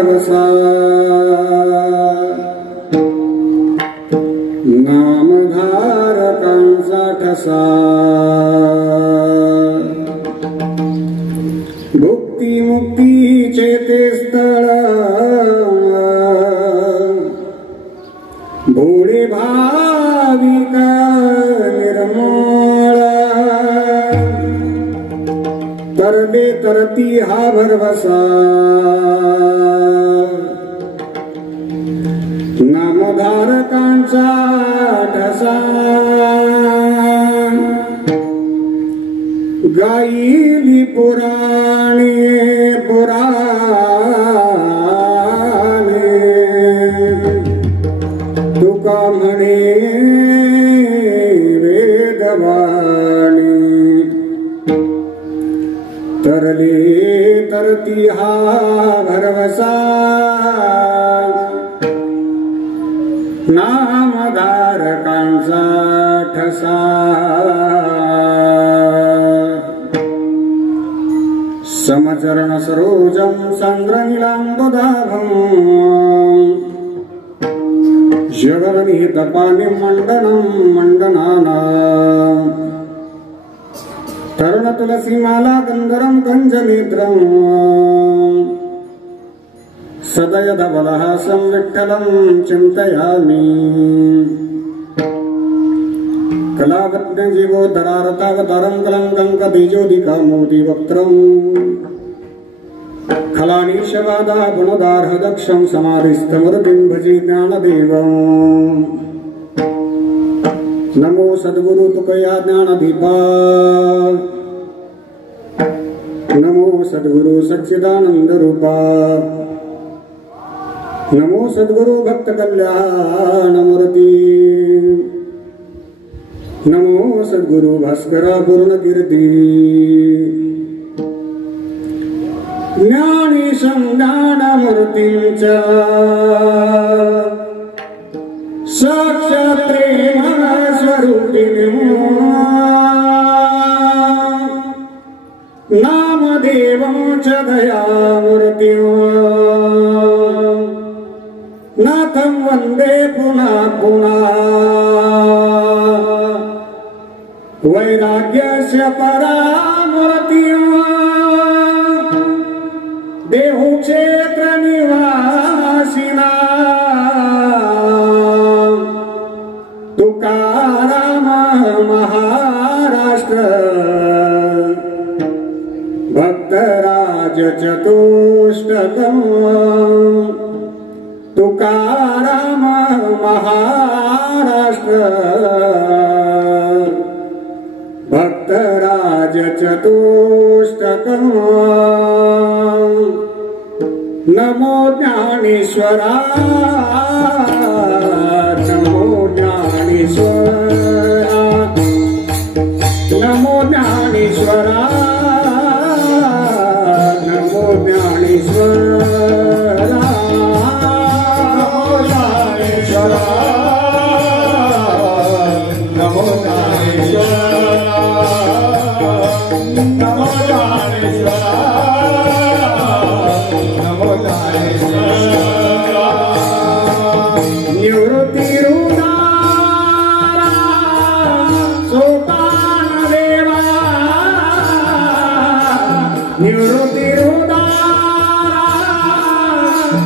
भरवसा नामधारकांचा ठसा भुक्ती मुक्तीचे ते स्थळ भोळे भाविक निर्मळ तरबे तरती हा भरवसा नामधारकांचा ठसा गायिली पुराणे पुराणे तुका म्हणे वेदवाणी तरले तरती हा भरवसा नामधारकांचा ठसा समचरण सरोजं सांद्रनीलाम्बुदाभं जगन्निहितपाणिं मण्डनं मण्डनानां तरुणतुलसीमाला गन्धरं कञ्जनेत्रं सदयधवलहासं विठ्ठलं चिन्तयामि कलावत्नजीवोद्धरारतावतारं कलङ्कं कबीजोदिकामोदिवक्त्रं खलानीशवादा गुणदार्हदक्षं समाधिस्थमूर्तिं भजे ज्ञानदेवं नमो सद्गुरु तुकया ज्ञानदीपा नमो सद्गुरु सच्चिदानंद रूपा नमो सद्गुरु भक्त कल्याण मूर्ति नमो सद्गुरु भास्करा पूर्ण कीर्ति ज्ञानेशं ज्ञानमूर्तिं च साक्षात् प्रेमस्वरूपिणीं नामदेवं च दयामूर्तिं नाथं वन्दे पुनः पुनः वैराग्यस्य परामूर्तिं देहुक्षेत्र निवासिना तुकाराम महाराष्ट्र भक्तराज चतुष्टकम् तुकाराम महाराष्ट्र भक्तराज चतुष्टकम् नमो ज्ञानेश्वरा नमो ज्ञानेश्वरा नमो ज्ञानेश्वरा नमो ज्ञानेश्वरा नमो ज्ञानेश्वरा नमो ज्ञानेश्वरा नमो ज्ञानेश्वरा निवृत्ति रुदारा सोपान देवा निवृत्ति रुदारा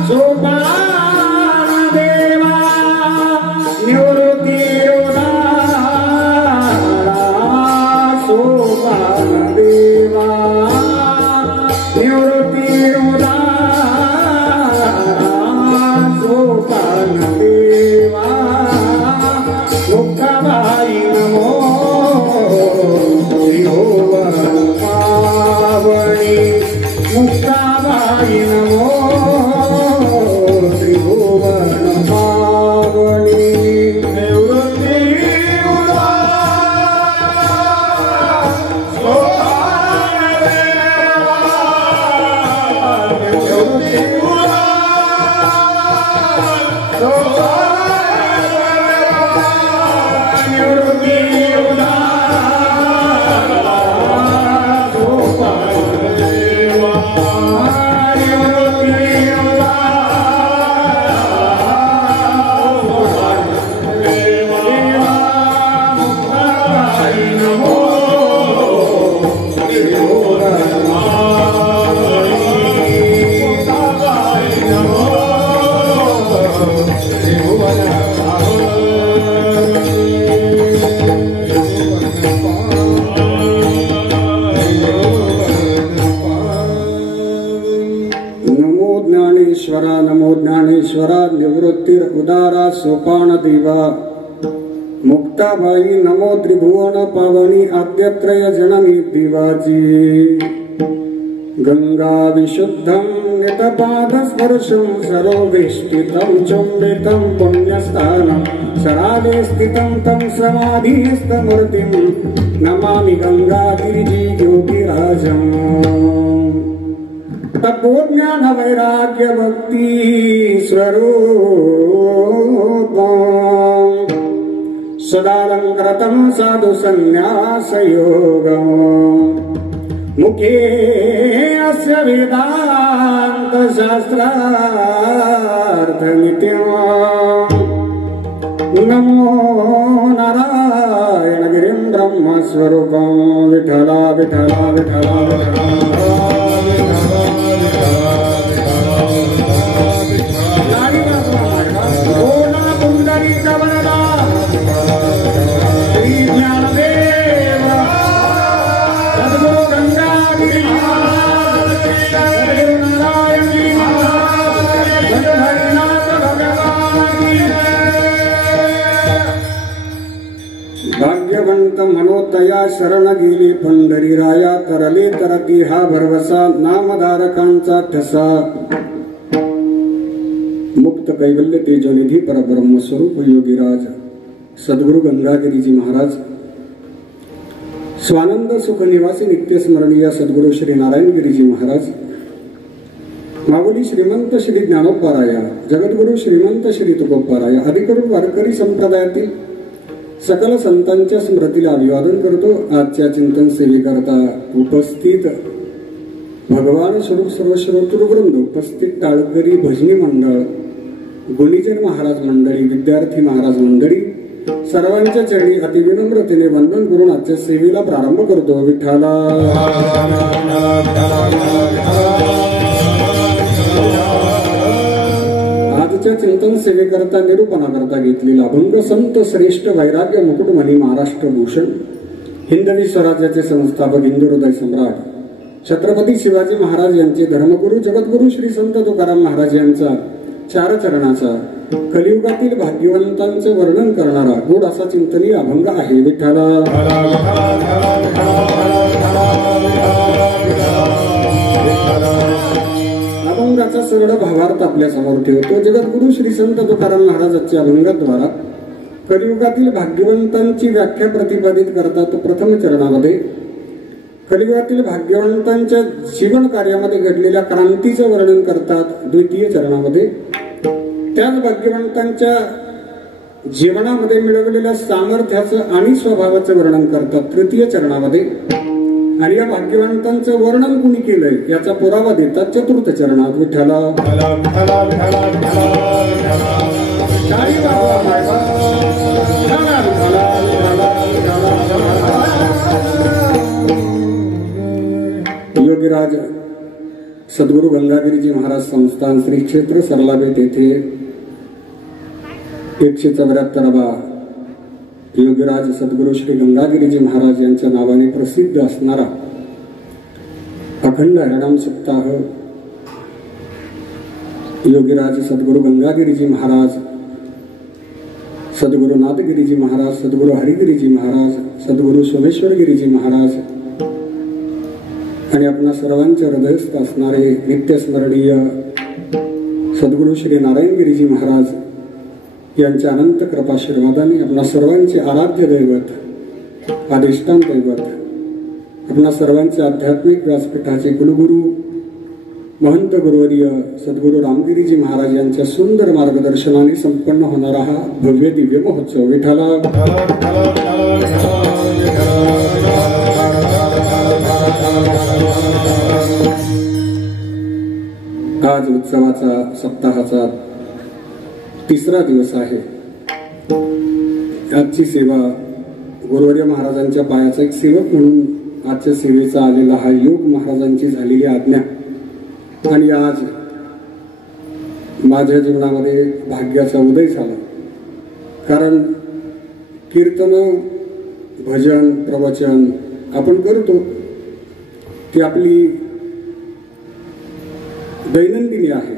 सोपान देवा निवृत्ति रुदारा सोपान देवा ज्योतिर उदारा सोपान दिवा मुक्ताबाई नमो त्रिभुवन पावनी आद्यत्रय जननी दिवाजी गंगा विशुद्धं नितपादस्पर्शं सरोवेष्टितं चुम्बितं पुण्यस्थानं सरागे स्थितं तं समाधिस्थमूर्तिं नमामि गंगागिरिजी योगिराजम् तपोज्ञान वैराग्य भक्ति स्वरूपम् सदालंकृतं साधु संन्यास योगम् मुखे अस्य वेदांत शास्त्रार्थमित्यम् नमो नारायण गिरिं ब्रह्मस्वरूपं विठला विठला विठला भाग्यवंत मनोतया शरण गेली पंढरीराया तरले तरती हा भरवसा नामधारकांचा ठसा मुक्त कैवल्य तेजनिधी परब्रह्म स्वरूप योगीराज सद्गुरु गंगागिरीजी महाराज स्वानंद सुख निवासी नित्य स्मरणीय सद्गुरु श्री नारायणगिरीजी महाराज माऊली श्रीमंत श्री ज्ञानोपाराया जगद्गुरु श्रीमंत श्री तुकोपाराया अधिकरून वारकरी संप्रदायातील सकल संतांच्या स्मृतीला अभिवादन करतो। आजच्या चिंतन सेवेकरता उपस्थित भगवान स्वरूप सर्व श्रोतृवृंद, उपस्थित टाळकरी भजनी मंडळ, गुणीजन महाराज मंडळी, विद्यार्थी महाराज मंडळी सर्वांच्या चरणी अतिविनम्रतेने वंदन करून आजच्या सेवेला प्रारंभ करतो। विठ्ठला चिंतन सेवेकरता निरूपणाकरता घेतलेला अभंग संत श्रेष्ठ वैराग्य मुकुटमणी महाराष्ट्र भूषण हिंदवी स्वराज्याचे संस्थापक हिंदू हृदय सम्राट छत्रपती शिवाजी महाराज यांचे धर्मगुरु जगद्गुरु श्री संत तुकाराम महाराज यांचा चार चरणाचा कलियुगातील भाग्यवंतांचे वर्णन करणारा गोड असा चिंतनीय अभंग आहे। विठ्ठला अभंगाचा सरळ भावार्थ आपल्या समोर ठेवतो। जगद्गुरु श्री संत तुकाराम महाराजांच्या अभंगाद्वारा कलियुगातील भाग्यवंतांची व्याख्या प्रतिपादित करतात। प्रथम चरणामध्ये कलियुगातील भाग्यवंतांच्या जीवन कार्यामध्ये घडलेल्या क्रांतीचं वर्णन करतात। द्वितीय चरणामध्ये त्याच भाग्यवंतांच्या जीवनामध्ये मिळवलेल्या सामर्थ्याचं आणि स्वभावाचं वर्णन करतात। तृतीय चरणामध्ये आणि या भाग्यवंतांचं वर्णन कुणी केलंय याचा पुरावा देतात चतुर्थ चरणात। विठ्ठला योगीराज सद्गुरु गंगागिरीजी महाराज संस्थान श्री क्षेत्र सरलाबेट येथे 174वा योगीराज सद्गुरु श्री गंगागिरीजी महाराज यांच्या नावाने प्रसिद्ध असणारा अखंड हरिनाम सप्ताह योगीराज सद्गुरु गंगागिरीजी महाराज, सद्गुरु नाथगिरीजी महाराज, सद्गुरु हरिगिरीजी महाराज, सद्गुरु सोमेश्वरगिरीजी महाराज आणि आपल्या सर्वांच्या हृदयस्थ असणारे नित्यस्मरणीय सद्गुरु श्री नारायणगिरीजी महाराज यांच्या अनंत कृपाशीर्वादाने आपल्या सर्वांचे आराध्य दैवत, अधिष्ठान दैवत, आपल्या सर्वांचे आध्यात्मिक व्यासपीठाचे कुलगुरू महंत गुरुवर्य सद्गुरु रामगिरीजी महाराज यांच्या सुंदर मार्गदर्शनाने संपन्न होणारा हा भव्य दिव्य महोत्सव। विठ्ठला आज उत्सवाचा सप्ताहाचा तिसरा दिवस आहे। आजची सेवा गुरुवर्य महाराजांच्या पायाचा एक सेवक म्हणून आजच्या सेवेचा आलेला हा योग महाराजांची झालेली आज्ञा आणि आज माझ्या जीवनामध्ये भाग्याचा उदय झाला। कारण कीर्तन, भजन, प्रवचन आपण करतो ती आपली दैनंदिनी आहे,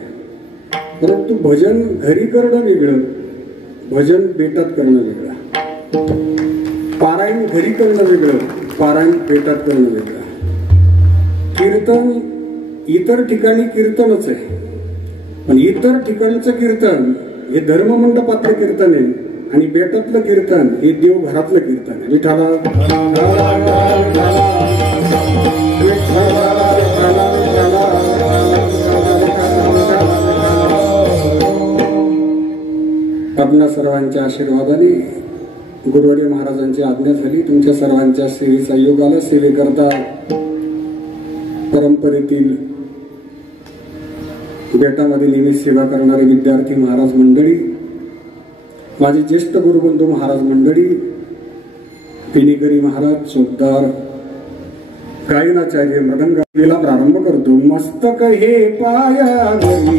परंतु भजन घरी करणं वेगळं, भजन बेटात करणं वेगळं, पारायण घरी करणं वेगळं, पारायण बेटात करणं वेगळं. कीर्तन इतर ठिकाणी कीर्तनच आहे, पण इतर ठिकाणचं कीर्तन हे धर्ममंडपातलं कीर्तन आहे आणि बेटातलं कीर्तन हे देव घरातलं कीर्तन आहे. विठाला आपल्या सर्वांच्या आशीर्वादाने गुरुवर्य महाराजांची आज्ञा झाली. तुमच्या सर्वांच्या सेवेचा योग आला. सेवेकरता परंपरेतील बेटामध्ये नेहमी सेवा करणारे विद्यार्थी महाराज मंडळी, माझे ज्येष्ठ गुरुबंधू महाराज मंडळी, पिणेकरी महाराज, चोपदार, गायनाचार्य, मृदंगाला प्रारंभ करतो. मस्तक हे पाया घरी,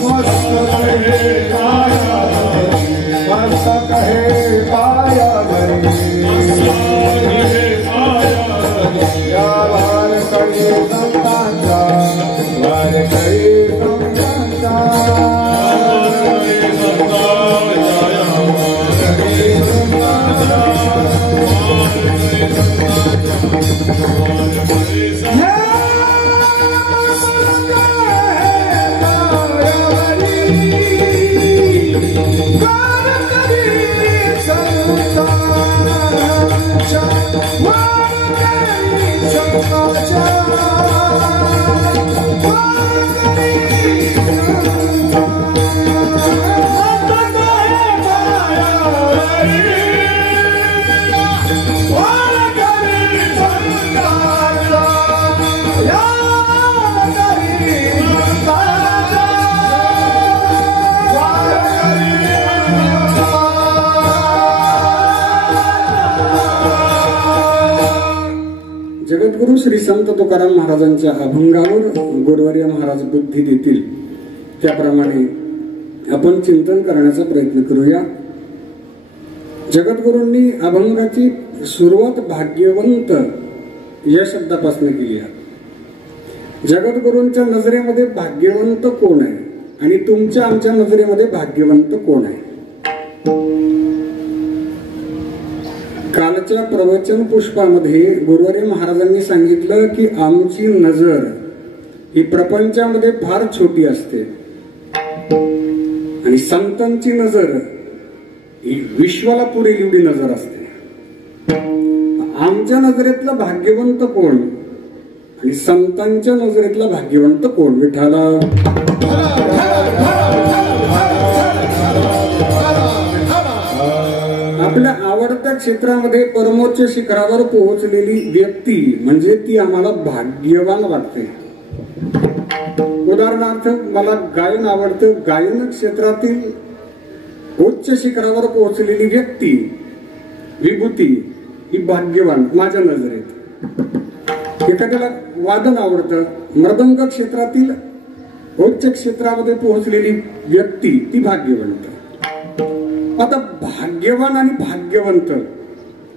मस्तक हे पाया घरी, मस्तक हे पाया घरी, या वारकरी संतांचा, वारकरी संतांचा, जगद्गुरु श्री संत तुकाराम महाराजांच्या अभंगावर गुरुवर्य महाराज बुद्धी देतील त्याप्रमाणे आपण चिंतन करण्याचा प्रयत्न करूया. जगद्गुरूंनी अभंगाची सुरुवात भाग्यवंत या शब्दापासून केली आहे. जगद्गुरूंच्या नजरेमध्ये भाग्यवंत कोण आहे आणि तुमच्या आमच्या नजरेमध्ये भाग्यवंत कोण आहे? कालच्या प्रवचन पुष्पामध्ये गुरुवर्य महाराजांनी सांगितलं की आमची नजर ही प्रपंचामध्ये फार छोटी असते आणि संतांची नजर ही विश्वाला पुरेल एवढी नजर असते. आमच्या नजरेतला भाग्यवंत कोण आणि संतांच्या नजरेतला भाग्यवंत कोण? विठाला आपल्या आवडत्या क्षेत्रामध्ये परमोच्च शिखरावर पोहोचलेली व्यक्ती म्हणजे ती आम्हाला भाग्यवान वाटते. उदाहरणार्थ मला गायन आवडतं. गायन क्षेत्रातील उच्च शिखरावर पोहोचलेली व्यक्ती विभूती ही भाग्यवान माझ्या नजरेत. एखाद्याला वादन आवडतं. मृदंग क्षेत्रातील उच्च क्षेत्रामध्ये पोहोचलेली व्यक्ती ती भाग्यवंत. आता भाग्यवान आणि भाग्यवंत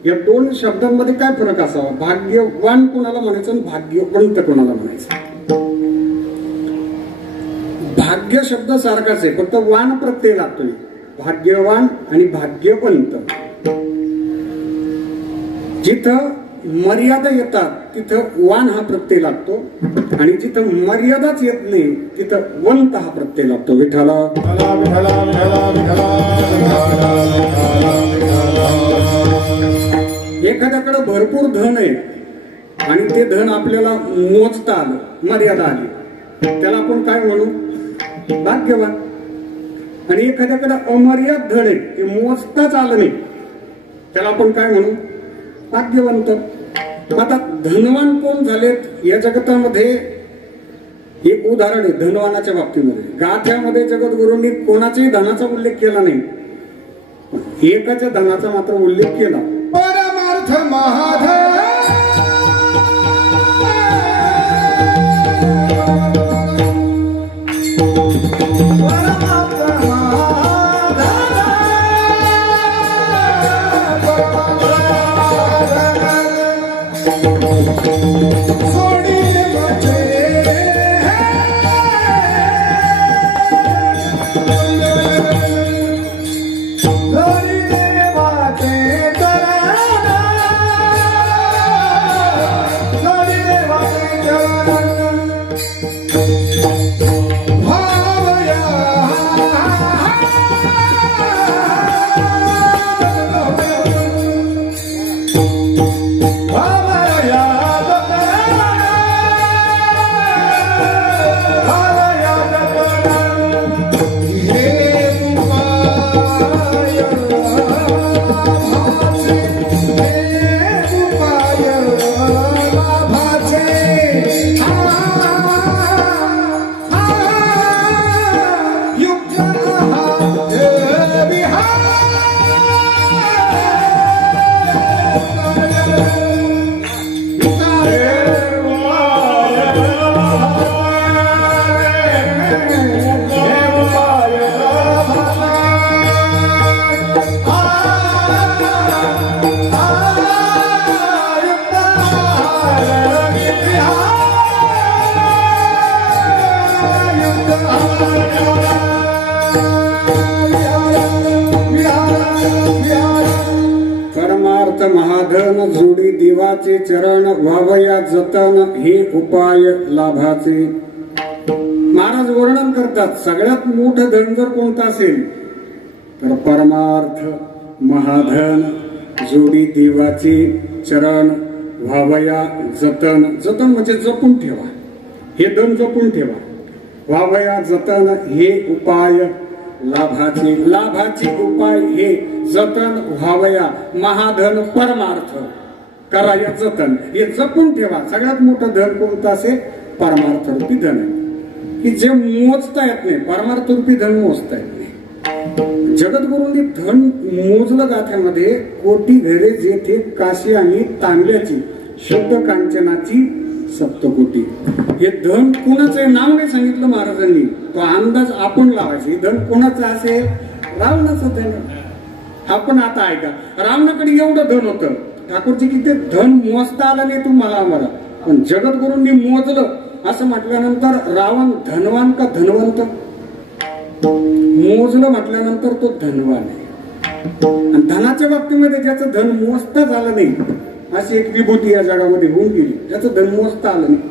या दोन शब्दांमध्ये काय फरक असावा? भाग्यवान कोणाला म्हणायचं आणि भाग्यवंत कोणाला म्हणायचं? भाग्य शब्द सारखाच आहे, फक्त वान प्रत्यय लागतोय. भाग्यवान आणि भाग्यवंत. जिथं मर्यादा येतात तिथं वान हा प्रत्यय लागतो आणि जिथं मर्यादाच येत नाही तिथं वंत हा प्रत्यय लागतो. विठाला एखाद्याकडे भरपूर धन आहे आणि ते धन आपल्याला मोजता आलं, मर्यादा आली, त्याला आपण काय म्हणू? भाग्यवान. आणि एखाद्याकडे अमर्याद धन आहे, ते मोजताच आलं नाही, त्याला आपण काय म्हणू? भाग्यवंत. आता धनवान कोण झालेत या जगतामध्ये? एक उदाहरण आहे धनवानाच्या बाबतीमध्ये. गाथ्यामध्ये जगद्गुरूंनी कोणाच्याही धनाचा उल्लेख केला नाही, एकाच्या धनाचा मात्र उल्लेख केला. परमार्थ महाधन परमार्थ महाधन जोडी देवाचे चरण व्हावया जतन हे उपाय लाभाचे. महाराज वर्णन करतात सगळ्यात मोठं धन जर कोणतं असेल तर परमार्थ महाधन जोडी देवाचे चरण व्हावया जतन. जतन म्हणजे जपून ठेवा, हे धन जपून ठेवा. व्हावया जतन हे उपाय लाभाचे. लाभाचे उपाय हे जतन व्हावया महाधन परमार्थ कराया जतन हे जपून ठेवा. सगळ्यात मोठं धन कोणतं असेल परमार्थ रूपी धन की जे मोजता येत नाही. परमार्थ रूपी धन मोजता येत नाही. जगद्गुरूंनी धन मोजलं गाथ्यामध्ये कोटी घरे जेथे काशी आणि तांब्याची शुद्ध कांचनाची सप्तकोटी. हे धन कोणाचं नाव नाही सांगितलं महाराजांनी, तो अंदाज आपण लावायचे. धन कोणाचं असेल रावणाचं धन. आपण आता ऐका रावणाकडे एवढं धन होतं ठाकूरजी की ते धन मोजता आलं नाही तुम्हाला आम्हाला, पण जगद्गुरूंनी मोजलं असं म्हटल्यानंतर रावण धनवान का धनवंत? मोजलं म्हटल्यानंतर तो धनवान आहे. आणि धनाच्या बाबतीमध्ये ज्याचं धन मोजता झालं नाही अशी एक विभूती या जगामध्ये होऊन गेली, त्याचं धन मोजता आलं नाही.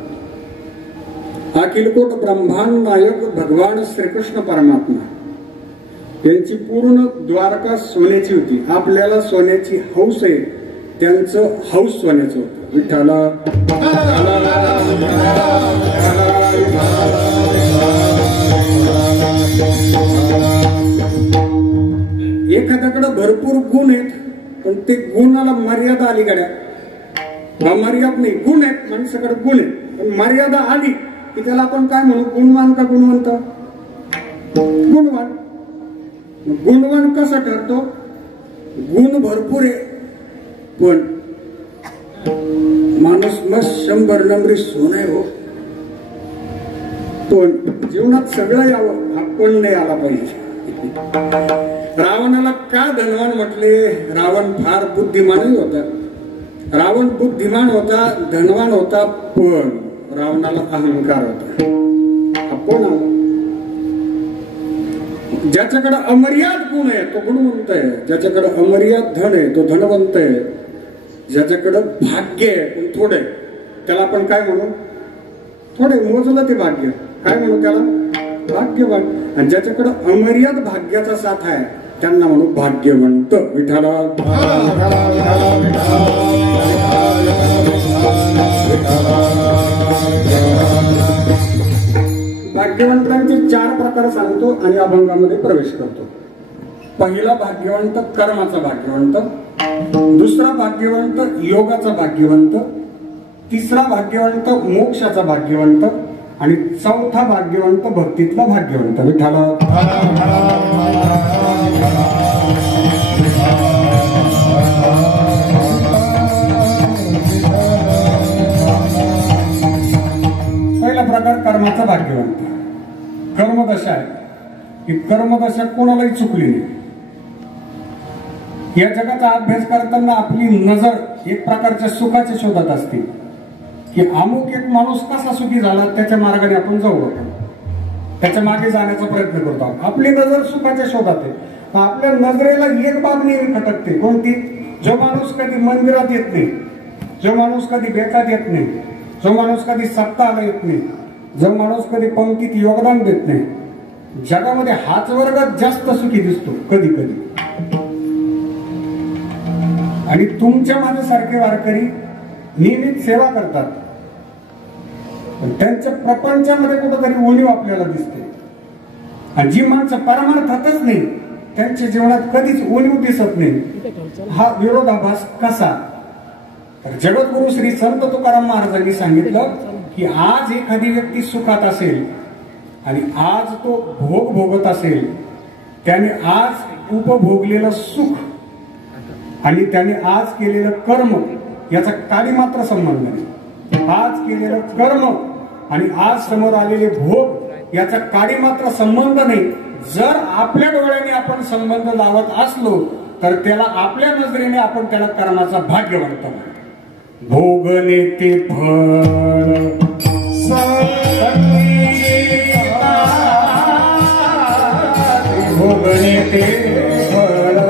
अखिलकोट ब्रह्मांड नायक भगवान श्रीकृष्ण परमात्मा यांची पूर्ण द्वारका सोन्याची होती. आपल्याला सोन्याची हौस आहे, त्यांचं हौस सोन्याचं होतं. विठ्ठला एखाद्याकडे भरपूर गुण आहेत पण ते गुणाला मर्यादा आली गड्या. मर्यादा नाही, गुण आहेत माणसाकडे गुण आहेत पण मर्यादा आली की त्याला आपण काय म्हणू, गुणवान का गुणवंत? गुणवान. गुणवान कसा ठरतो? गुण भरपूर आहे पण माणूस मग 100 नंबरी सोन आहे हो, पण जीवनात सगळं यावं आपण नाही आला पाहिजे. रावणाला का धनवान म्हटले? रावण फार बुद्धिमानही होता. रावण बुद्धिमान होता, धनवान होता, पण रावणाला अहंकार होता. आपण ज्याच्याकडे अमर्याद गुण आहे तो गुणवंत आहे, ज्याच्याकडे अमर्याद धन आहे तो धनवंत आहे, ज्याच्याकडे भाग्य आहे पण थोडे त्याला आपण काय म्हणू? थोडे मोजलं ते भाग्य, काय म्हणू त्याला? भाग्यवान. आणि ज्याच्याकडे अमर्याद भाग्याचा साथ आहे त्यांना म्हणू भाग्यवंत. विठाला भाग्यवंतांचे 4 प्रकार सांगतो आणि अभंगामध्ये प्रवेश करतो. पहिला भाग्यवंत कर्माचा भाग्यवंत, दुसरा भाग्यवंत योगाचा भाग्यवंत, तिसरा भाग्यवंत मोक्षाचा भाग्यवंत आणि चौथा भाग्यवंत भक्तीतला भाग्यवंत. विठाला पहिला प्रकार कर्माचा भाग्यवंत. कर्मदशा आहे ही कर्मदशा कोणालाही चुकली नाही. या जगाचा अभ्यास करताना आपली नजर एक प्रकारच्या सुखाच्या शोधात असते की अमुक एक माणूस कसा सुखी झाला त्याच्या मार्गाने आपण जाऊ, आपण त्याच्या मागे जाण्याचा प्रयत्न करतो. आपली नजर सुखाच्या शोधात आहे. आपल्या नजरेला एक बाब नेहमी खटकते, कोणती? जो माणूस कधी मंदिरात येत नाही, जो माणूस कधी बेतात येत नाही, जो माणूस कधी सप्ताहाला येत नाही, जो माणूस कधी पंक्तीत योगदान देत नाही, जगामध्ये हाच वर्गात जास्त सुखी दिसतो कधी कधी. आणि तुमच्या माझ्यासारखे वारकरी नियमित सेवा करतात, त्यांच्या प्रपंचामध्ये कुठेतरी उणीव आपल्याला दिसते. आणि जी माणसं परमार्थातच नाही त्यांच्या जीवनात कधीच उणीव दिसत नाही. हा विरोधाभास कसा? तर जगद्गुरु श्री संत तुकाराम महाराजांनी सांगितलं की आज एखादी व्यक्ती सुखात असेल आणि आज तो भोग भोगत असेल, त्याने आज उपभोगलेलं सुख आणि त्याने आज केलेलं कर्म याचा काही मात्र संबंध नाही. आज केलेलं कर्म आणि आज समोर आलेले भोग याचा काही मात्र संबंध नाही. जर आपल्या डोळ्याने आपण संबंध लावत असलो तर त्याला आपल्या नजरेने आपण त्याला कर्माचा भाग्यवंत म्हणतो. भोगले ते फळ भोगले ते फळ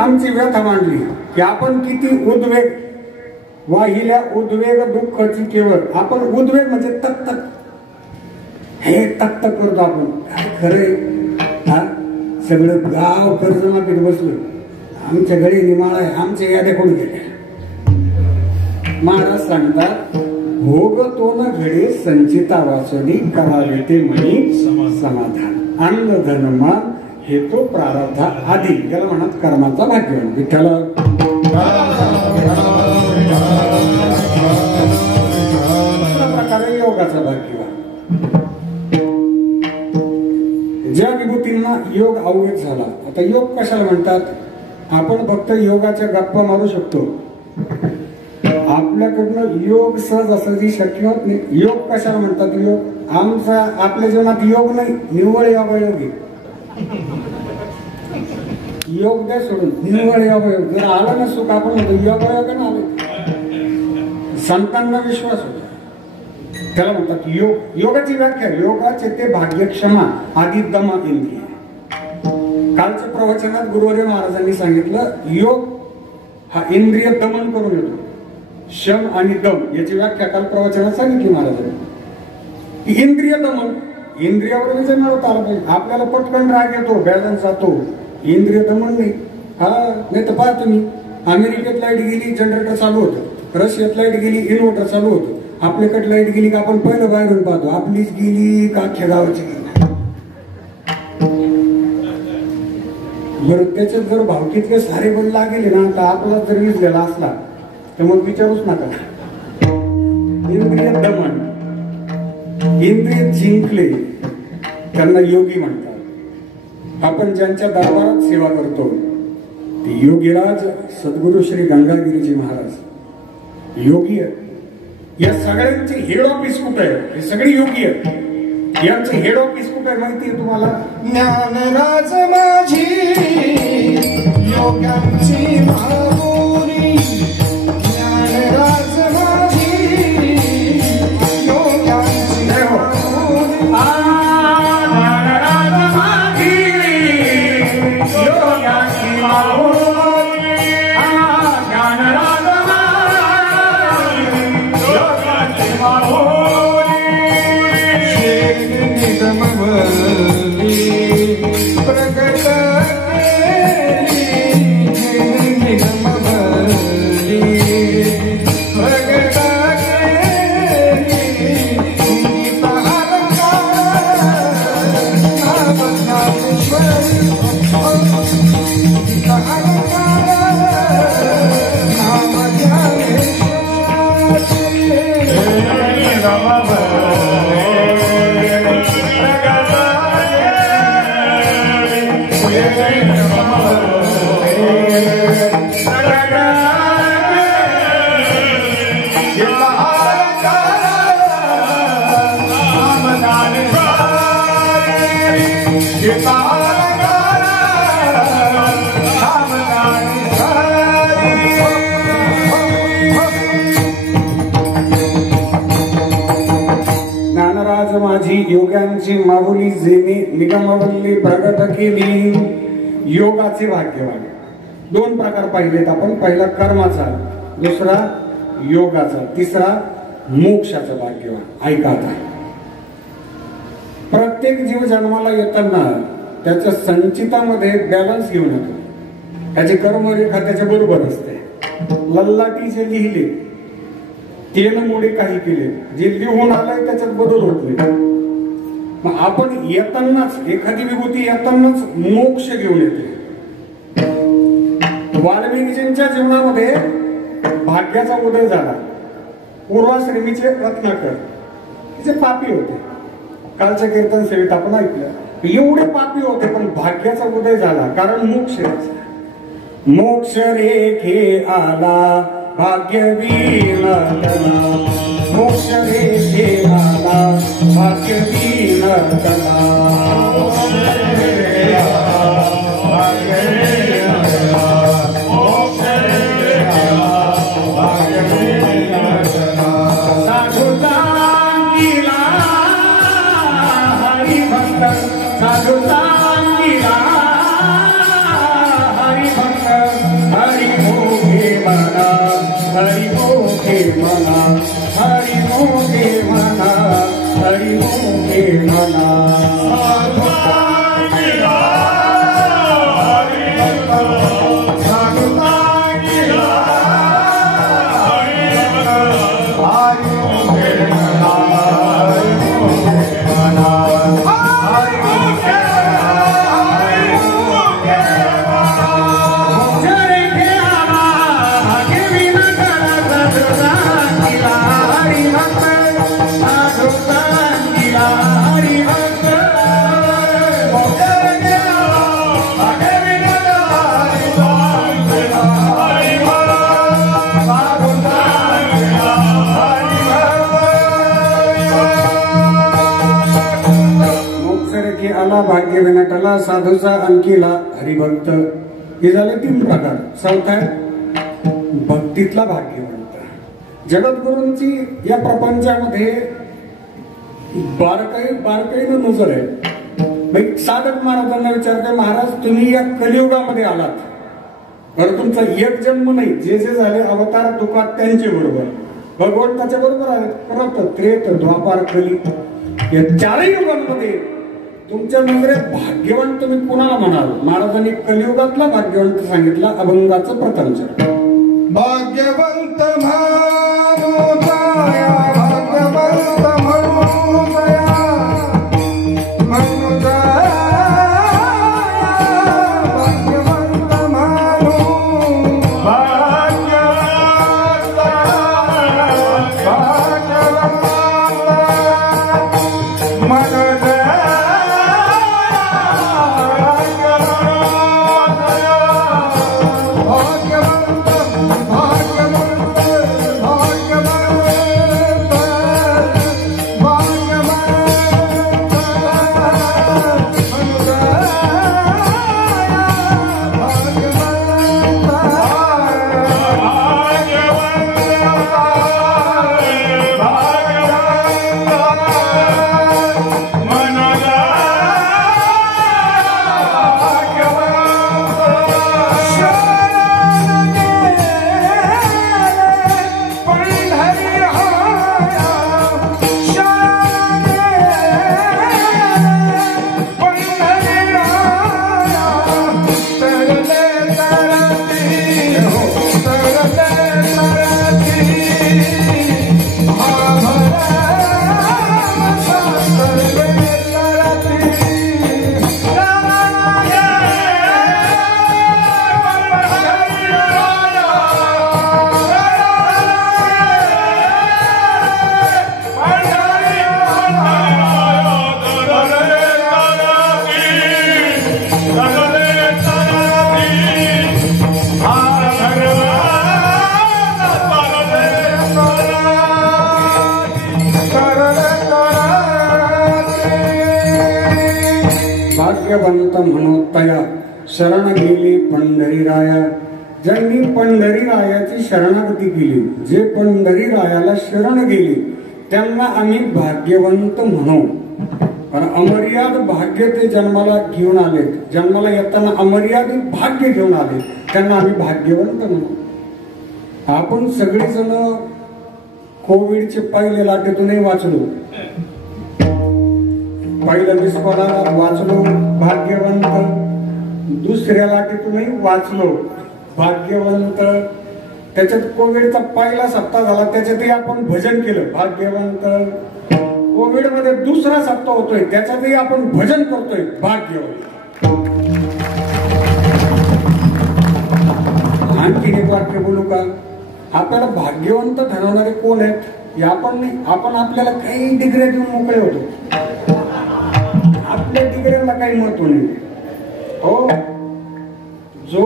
आमची व्यथा मांडली की आपण किती उद्वेग वाहिल्या उद्वेग दुःखाची केवळ आपण उद्वेग म्हणजे तक तक हे तक तक करतो आपण काय खरे सगळं गाव कर्जमाफीत बसलो आमच्या घरी निमाळा आहे आमच्या याद्या कोण गेल्या महाराज सांगतात भोग तो न घडे संचिता वासनी करावे ते म्हणी समाधान अन्न धनमा हे तो प्रारब्धा आधी याला म्हणत कर्माचा भाग्यवान विठ्ठल प्रकारे योगाचा भाग्यवान ज्या विभूतींना योग अवगत झाला. आता योग कशाला म्हणतात आपण फक्त योगाच्या गप्पा मारू शकतो आपल्याकडनं योग सहजासहजी शक्य होत नाही. योग कशाला म्हणतात योग आमचा आपल्या जीवनात योग नाही निव्वळ योगायोगी योग द्या सोडून निव्वळ योगायोग जर आलं ना सुख आपण म्हणतो योगायोग ना आले संतांना विश्वास होता त्याला म्हणतात योग. योगाची व्याख्या योगाचे ते भाग्यक्षमा आदी दमा इंद्रिय. कालच्या प्रवचनात गुरुवर्य महाराजांनी सांगितलं योग हा इंद्रिय दमन करून येतो. शम आणि दम याची व्याख्या काल प्रवचनात सांगितली महाराजांनी. इंद्रिय दमन इंद्रियावर विजय मिळवता आला पाहिजे. आपल्याला पटकन राग येतो बॅलन्स जातो इंद्रिय दमन नाही. नाही तर पहा तुम्ही अमेरिकेत लाईट गेली जनरेटर चालू होतं रशियात लाईट गेली इन्व्हर्टर चालू होतं आपल्याकडे लाईट गेली का आपण पहिलं बाहेरून पाहतो आपलीच गेली का अख्ख्या गावाची गेली. बरं त्याच्यात जर भावकीतले सारे बल लागेले ना तर आपला जर वीज गेला असला तर मग विचारूच नका. इंद्रिय दमन इंद्रिय जिंकले त्यांना योगी म्हणतात. आपण ज्यांच्या दरबारात सेवा करतो ते योगीराज सद्गुरु श्री गंगागिरीजी महाराज योगी आहे. या सगळ्यांचे हेड ऑफिस कुठे आहे हे सगळे योगी आहेत. यांचे हेड ऑफिस कुठे आहे माहिती आहे तुम्हाला ज्ञानराज माझी योगांची माऊली ज्ञानराज माझी योगांची माऊली ज्ञानराज माझी योगांची माऊली ज्ञानराज माझी योगांची माऊली निगमवली प्रकट ज्ञानराज माझी योगांची माऊली जेने निगमवल्ली प्रगट केली. योगाचे भाग्यवान दोन प्रकार पाहिलेत आपण. पहिला कर्माचा दुसरा योगाचा तिसरा मोक्षाचा भाग्यवान. ऐका आता प्रत्येक जीव जन्माला येताना त्याच्या संचितामध्ये बॅलन्स घेऊन येतो. त्याची कर्मरेखा त्याच्या बरोबर असते. लल्लाटी जे लिहिले तेलमुळे काही केले, जे लिहून आलंय त्याच्यात बदल होत नाही. मग आपण येतानाच एखादी विभूती येतानाच मोक्ष घेऊन येते. वाल्मिकीजींच्या जीवनामध्ये भाग्याचा उदय झाला. पूर्वाश्रमीचे रत्नाकर जे पापी होते, कालच्या कीर्तन सेवेत आपण ऐकलं, एवढे पापी होते पण भाग्याचा उदय झाला, कारण मोक्ष रेखा. मोक्ष रेखे आला भाग्यवीन कला, मोक्ष रेखे आला भाग्यवीन कला. हरि मोहे मना, हरि मोहे मना, हरि मोहे मना. भाग्य विनटला साधूचा अंकीला हरिभक्त. हे झाले 3 प्रकार. चौथा भक्तीतला भाग्यवंत. जगद्गुरूंची या प्रपंचामध्ये बारकाईनं नजर आहे. साधक महाराजांना विचारते, महाराज तुम्ही या कलियुगामध्ये आलात, बरं तुमचा एक जन्म नाही, जे जे झाले अवतार तुकात त्यांचे बरोबर, भगवंताच्या बरोबर आहेत. परत त्रेत द्वापार कली या 4 युगांमध्ये तुमच्या नजरेत भाग्यवान तुम्ही कुणाला म्हणाल? महाराजांनी कलियुगातला भाग्यवंत सांगितला. अभंगाचं प्रथम चरण. भाग्यवंत म्हणू दया, भाग्यवंत म्हणू दया, म्हणू दया, भाग्यवंत म्हणू, भाग्यवंत, भाग्यवंत म्हणू दया. भाग्यवंत म्हणोत्तया शरण गेली पंढरीराया. ज्यांनी पंढरीरायाची शरणागती केली, जे पंढरीरायाला शरण गेली, त्यांना आम्ही भाग्यवंत म्हणू. पण अमर्याद भाग्य ते जन्माला घेऊन आले, जन्माला येताना अमर्यादित भाग्य घेऊन आले, त्यांना आम्ही भाग्यवंत म्हणू. आपण सगळेजण कोविडचे पहिले लाटेतूनही वाचलो, पहिल्या विस्फोटाला वाचलो भाग्यवंत, दुसऱ्या लाटेतूनही वाचलो भाग्यवंत, त्याच्यात कोविडचा पहिला सप्ताह झाला, त्याच्यातही आपण भजन केलं भाग्यवंत. कोविड मध्ये दुसरा सप्ताह होतोय, त्याच्यातही आपण भजन करतोय भाग्यवंत. आणखी एक वाक्य बोलू का? आपल्याला भाग्यवंत ठरवणारे कोण आहेत? हे आपण नाही. आपण आपल्याला काही डिग्र्या देऊन मोकळे होतो. आपल्या डिग्र्याला काही महत्व नाही. हो, जो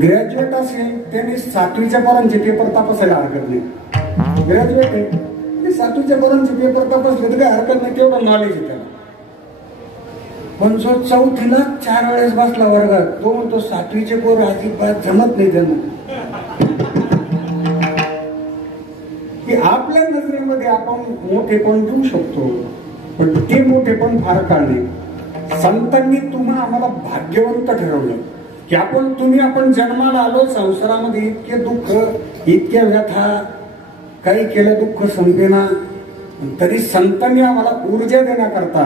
ग्रॅज्युएट असेल त्याने 7वीच्या पोरांचे पेपर तपासायला हरकत नाही. ग्रॅज्युएट आहे, 7वीच्या पोरांचे पेपर तपासले तर काही हरकत नाही, तेवढं नॉलेज आहे त्याला. पण जो 4थीला 4 वेळेस बसला वर्गात, तो म्हणतो 7वीचे पोर अजिबात जमत नाही त्यांना. की आपल्या नजरेमध्ये आपण मोठेपण देऊ शकतो, पण ते मोठेपण फार काळ नाही. संतांनी तुम्हा आम्हाला भाग्यवंत ठरवलं की आपण जन्माला आलो, संसारामध्ये इतके दुःख, इतक्या व्यथा, काही केलं दुःख संपेना, तरी संतांनी आम्हाला ऊर्जा देण्याकरता,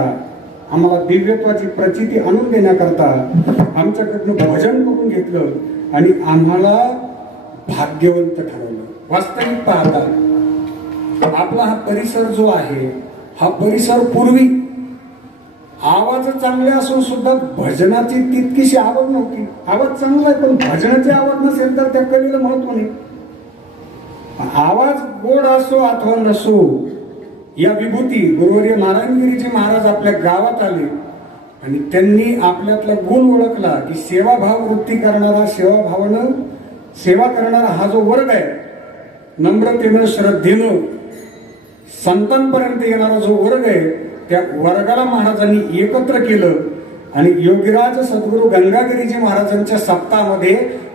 आम्हाला दिव्यत्वाची प्रचिती आणून देण्याकरता आमच्याकडनं भजन करून घेतलं आणि आम्हाला भाग्यवंत ठरवलं. वास्तविक पाहता आपला हा परिसर जो आहे, हा परिसर पूर्वी आवाज चांगले असून सुद्धा भजनाची तितकीशी आवड नव्हती. आवाज चांगला आहे पण भजनाची आवड नसेल तर त्या कलेला महत्व नाही. आवाज गोड असो अथवा नसो, या विभूती गुरुवर्य नारायणगिरीजी महाराज आपल्या गावात आले आणि त्यांनी आपल्यातला गुण ओळखला की सेवाभाव वृत्ती करणारा, सेवाभावानं सेवा करणारा हा जो वर्ग आहे, नम्रतेनं श्रद्धेनं संतांपर्यंत येणारा जो वर्ग आहे, त्या वर्गाला महाराजांनी एकत्र केलं आणि योगीराज सद्गुरू गंगागिरीजी महाराजांच्या सप्ताहामध्ये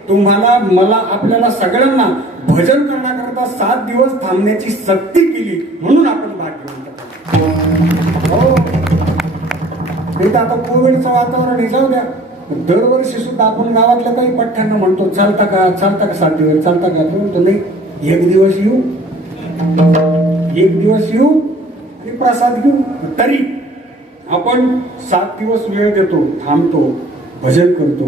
तुम्हाला, मला, आपल्याला सगळ्यांना भजन करण्याकरता 7 दिवस थांबण्याची सक्ती केली. म्हणून आपण भाग्यवंत. हो, नाही तर आता कोविडचं वातावरण जाऊ द्या, दरवर्षी सुद्धा आपण गावातल्या काही पठ्ठ्यांना म्हणतो चालता का 7 दिवस चालता का? तो म्हणतो नाही, 1 दिवस येऊ, 1 दिवस येऊ आणि प्रसाद घेऊ. तरी आपण 7 दिवस वेळ देतो, थांबतो, भजन करतो.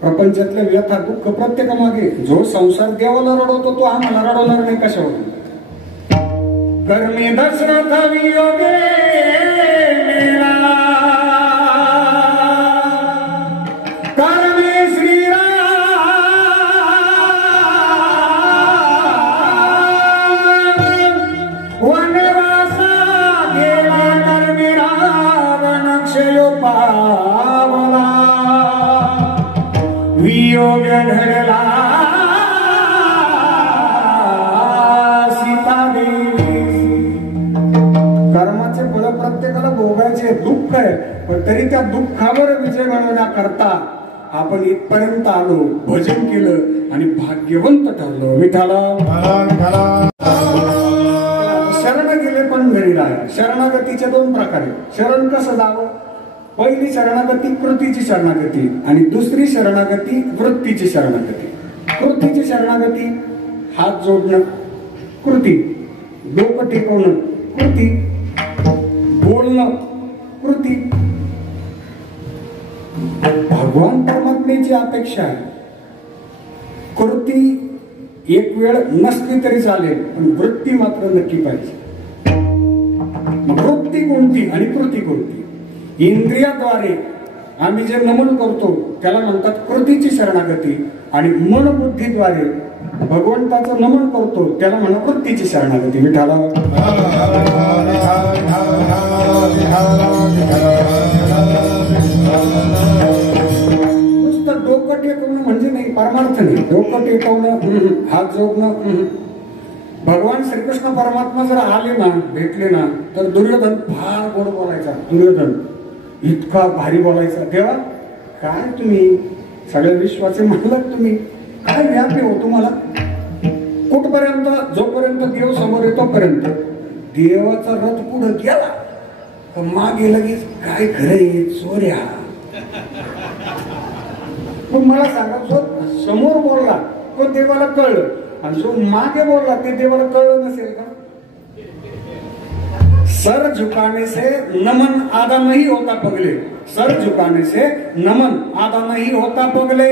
प्रपंचातल्या व्यथा दुःख प्रत्येकामागे, जो संसार देवाला रडवतो तो आम्हाला रडवणार नाही कशावर? कर्मे दशरथ वियोगे मेला, कर्मे श्रीराम वनवासा गेला, कर्मे रावण क्षयो पावला, वियोग घडला सीतादेवी. कर्माचे फळ प्रत्येकाला भोगायचे, दुःख आहे, पण तरी त्या दुःखावर विजय मिळवण्याकरता आपण इथपर्यंत आलो, भजन केलं आणि भाग्यवंत ठरलो. विठाला शरण गेले पण घरी राहा. शरणागतीचे 2 प्रकार आहेत. शरण कसं जावं? पहिली शरणागती कृतीची शरणागती आणि दुसरी शरणागती वृत्तीची शरणागती. कृतीची शरणागती हात जोडणं, कृती, डोकं टेकवणं, कृती, बोलणं, कृती. भगवान परमात्म्याची अपेक्षा आहे कृती एक वेळ नसली तरी चालेल, पण वृत्ती मात्र नक्की पाहिजे. वृत्ती कोणती आणि कृती कोणती? इंद्रियाद्वारे आम्ही जे नमन करतो त्याला म्हणतात कृतीची शरणागती, आणि मन बुद्धीद्वारे भगवंताचं नमन करतो त्याला म्हणा वृत्तीची शरणागती. विठाला नुसतं डोकं टेकवणं म्हणजे नाही, परमार्थ नाही. डोकं टेकवणं, हात जोडणं. भगवान श्रीकृष्ण परमात्मा जर आले ना, भेटले ना, तर दुर्योधन फार गोड बोलायचा. दुर्योधन इतका भारी बोलायचा, तेव्हा काय तुम्ही सगळ्या विश्वाचे मालक, तुम्ही काय व्यापी हो तुम्हाला? कुठपर्यंत? जोपर्यंत देव समोर येतो तोपर्यंत. देवाचा रथ पुढे गेला तर मागे लगेच काय खरंय चोऱ्या. पण मला सांगा, जो समोर बोलला तो देवाला कळलं आणि जो मागे बोलला ते देवाला कळलं नसेल का? सर झुकाने से नमन आधा नहीं होता पगले, सर झुकाने से नमन आधा नहीं होता पगले.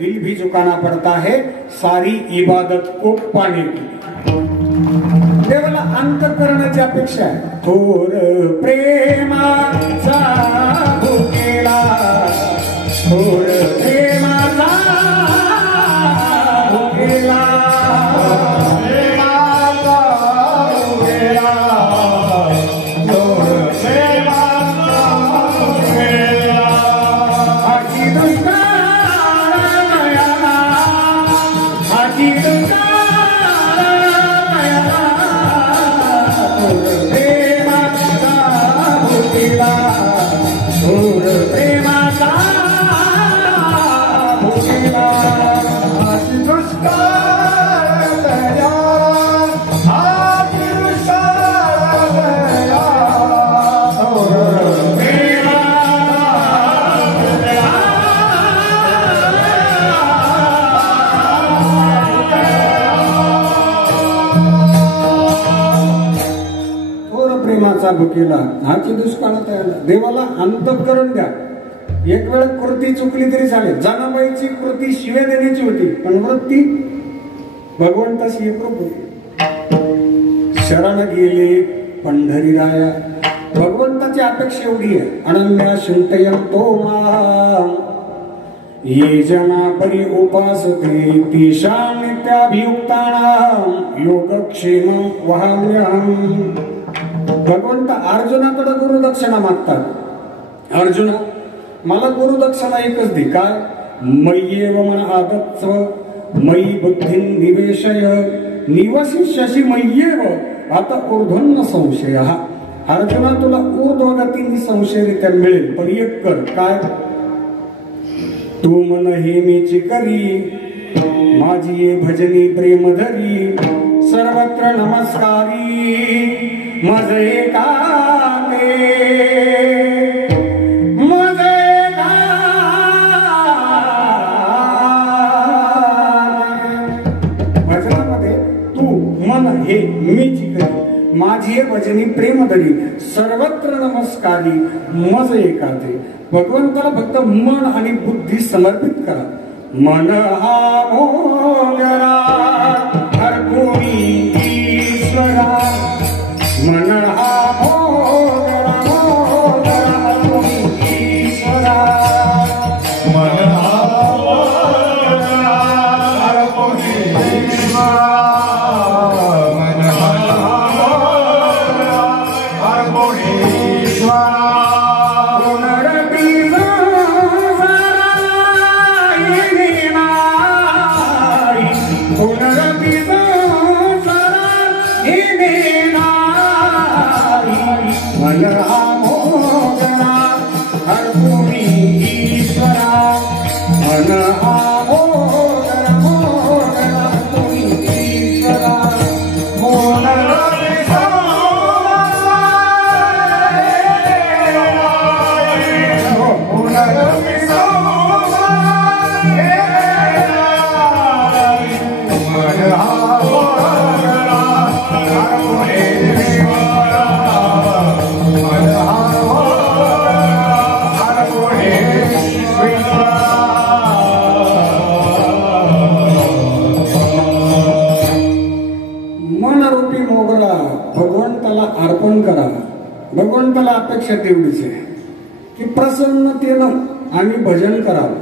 दिल भी झुकाना पड़ता है, सारी इबादत को पाने की. देवाला अंतःकरणाची अपेक्षा आहे. थोर प्रेमाचा भुकेला, थोर प्रेमाचा भुकेला, प्रेमाचा भुकेला, थोर प्रेमाचा भुकेला. हाची दुष्काळ नयना, हाची दुष्काळ भुकेला, हाची दुष्काळ तयार. देवाला अंतःकरण द्या. एक वेळ कृती चुकली तरी चालेल. जनाबाईची कृती शिव्या देण्याची होती, पण वृत्ती भगवंताशी एकरूप होती. शरण गेले पंढरीराया. भगवंताची अपेक्षा एवढी आहे. अनन्या चिंतयं तो मां ये जना परि उपासते तेषां नित्याभियुक्तानां योगक्षेमं वहाम्यहम्. भगवंत अर्जुनाकडे गुरुदक्षिणा मागतात. अर्जुना, मला गुरुदक्षिणा एकच दे. काय? मय्येव मन आदत्स्व मयि बुद्धी निवेशय निवसिष्यसि मय्येव आता ऊर्ध्वन्न संशयः. अर्जुना, तुला ऊर्ध्वगती निसंशयरित्या मिळेल, पण एक कर. काय? तू मन हे मीची करी माझी ये भजनी प्रेम धरी सर्वत्र नमस्कारी मजे काके मजे भजनामध्ये तू मन हे मीची करी माझी ये भजनी प्रेम धरी सर्वत्र नमस्कारी मज एकाते. भगवंताला फक्त मन आणि बुद्धी समर्पित करा. मन हा भोगरा हर कोणी ईश्वरा. मन हा भोगरा भोगरा हर कोणी ईश्वरा. मन हा भोगरा हर कोणी ईश्वरा. मन हा भोगरा हर कोणी ईश्वरा. मन हा भोगरा हर कोणी ईश्वरा. मन हा भोगरा भोगरा हर कोणी ईश्वरा. भगवंताला अर्पण करा. भगवंताला अपेक्षा तेवढीच आहे की प्रसन्नतेनं आम्ही भजन करावं.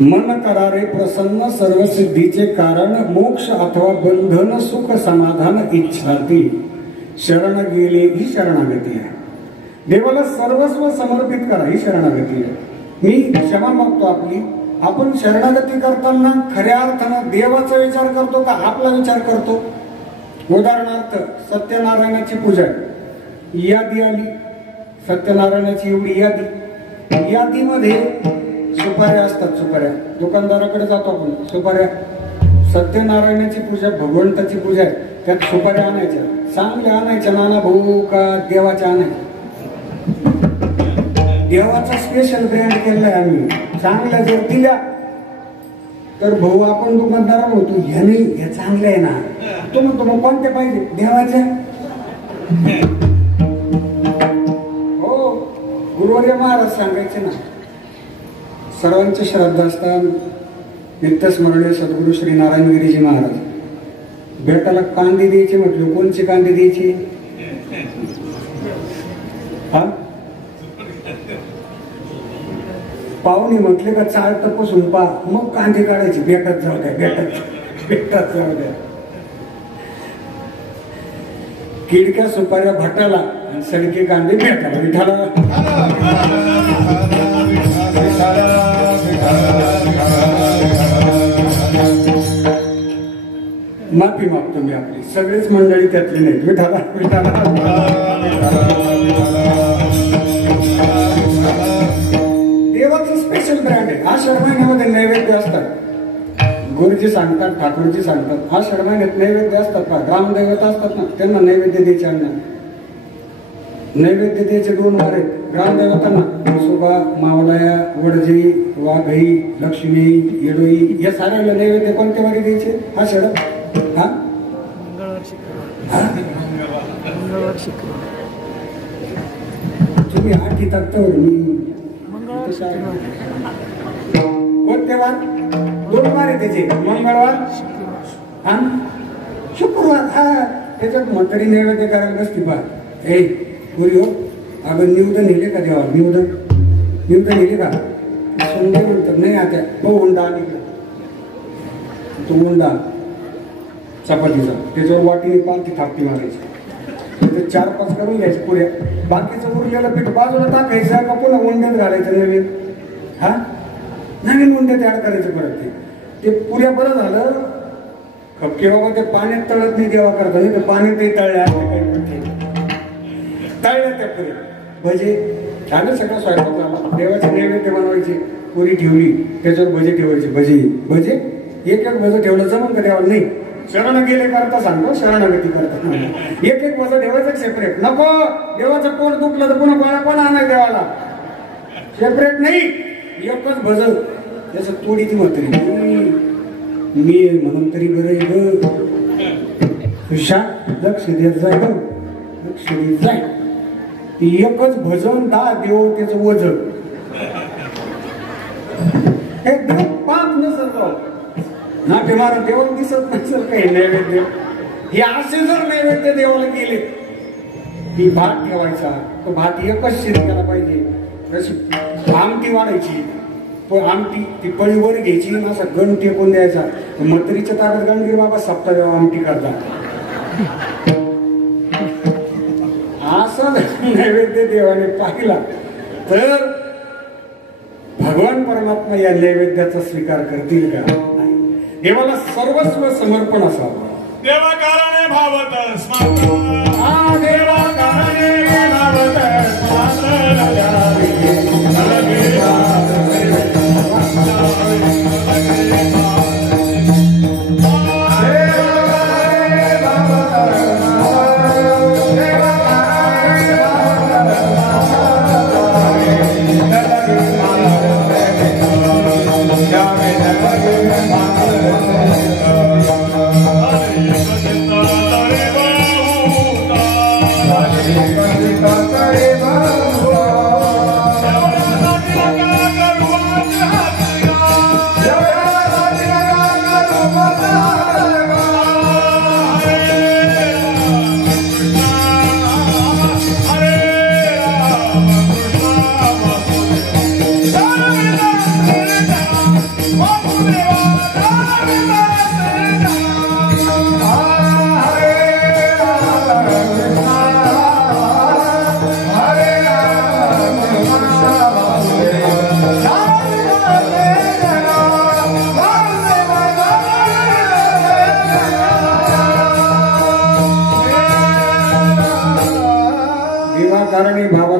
मन करा रे प्रसन्न सर्व सिद्धीचे कारण मोक्ष अथवा बंधन सुख समाधान इच्छाती. शरण गेले ही शरणागती आहे. देवाला सर्वस्व समर्पित करा ही शरणागती आहे. मी क्षमा मागतो आपली. आपण शरणागती करताना खऱ्या अर्थानं देवाचा विचार करतो का आपला विचार करतो? उदाहरणार्थ सत्यनारायणाची पूजा यादी आली. सत्यनारायणाची एवढी यादी. यादीमध्ये सुपाऱ्या असतात. सुपाऱ्या दुकानदाराकडे जातो आपण. सुपाऱ्या सत्यनारायणाची पूजा भगवंताची पूजा आहे. त्यात सुपाऱ्या आणायच्या चांगल्या आणायच्या. नाना भाऊ का देवाच्या आणायच्या. देवाचा स्पेशल ब्रँड केलाय आम्ही. चांगल्या जर दिल्या तर भाऊ आपण दुकानदार होतो ह्याने हे चांगलं आहे ना. तो म्हणतो मग कोणत्या पाहिजे? देवाच्या. हो गुरुवर्य महाराज सांगायचे ना सर्वांचे श्रद्धास्थान नित्यस्मरणीय सद्गुरू श्री नारायणगिरीजी महाराज. बेटाला कांदी द्यायची म्हटलं, कोणची कांदी द्यायची? हा, पाहुणे म्हटले का चाळ तपासून पा, मग कांदे काढायचे. बेटात जाऊ द्या, बेटात जाऊ द्या. किडक्या सुपाऱ्या भटाला आणि सडके कांदे बेटाला. विठाला माफी मागतो मी आपली, सगळीच मंडळी त्यातली नाहीत. विठाला विठाला. देवाचं स्पेशल ब्रँड आहे. आषाढ महिन्यामध्ये नैवेद्य असतात. गुरुजी सांगतात, ठाकूरजी सांगतात, आषाढ महिन्यात नैवेद्य असतात का? ग्रामदैवत असतात ना, त्यांना नैवेद्य द्यायचे. अन्न नैवेद्य द्यायचे 2 वार आहेत ग्रामदैवतांना. म्हसोबा, मावळया, वडजी, वाघई, लक्ष्मी, येडोई या साऱ्याला नैवेद्य कोणत्या वारी द्यायचे? आषाढ. हा, तुम्ही 8 तारखेवर मी कोणते वार? 2 वार आहे त्याचे, मंगळवार आणि शुक्रवार. हा, त्याच्यात म्हातारी नैवेद्य करायला बसती. पा ए गुरी हो, अगं निवद नेले का देवा? निवद नेले का? संध्या म्हणतात नाही आता. हो, उंडा आणि तो उंडा चपातीचा, त्याच्यावर वाटीने पालखी थापटी मारायची. 4-5 करून घ्यायचे पुऱ्या. बाकीचं उरलेलं पीठ बाजूला टाकायचं का पुन्हा उंड्यात घालायचं नवीन. हा, नवीन उंड्यात ऍड करायचं परत. ते पुऱ्या बरं झालं. खपके बाबा ते पाण्यात तळत नाही देवा करता, नाही तर पाण्यातही तळल्या तळल्या त्या पुऱ्या. भजे झालं, सगळं स्वयंपाक झाला. देवाचे नैवेद्य बनवायचे. पुरी ठेवली, त्याच्यावर भजे ठेवायचे. भजे एक भजं ठेवलं जमून का देवाला? नाही. शरण गेले करता सांगतो, शरणागती करतात. एक भजं ठेवायचं सेपरेट. नको, देवाचं पोट दुखलं तर पुन्हा गोळा पण आणाय देवाला. सेपरेट नाही, एकच भजन. त्याचं तोडीची म्हातारी मी म्हणून तरी बरं लक्ष देत जाय, लक्ष देत जाय. एकच भजन 10 देव त्याचं वजन. एकदम पाप नसत ना ते मारा देवाला दिसत नसेल काही नैवेद्य. हे असे जर नैवेद्य देवाला गेले की भात ठेवायचा, तो भात एकच शिजवायला पाहिजे. तशी आमटी वाढायची, पण आमटी ती पळीवर घ्यायची ना, असा गण टेकून द्यायचा. म्हातारीच्या ताब्यात गणगिरी बाबा सप्ता देवा आमटी करतात. असं नैवेद्य देवाने पाहिला तर भगवान परमात्मा या नैवेद्याचा स्वीकार करतील का? देवाला सर्वस्व समर्पण असावं. देवा कारणे भावत स्मार्त, हा देवा कारणे भावत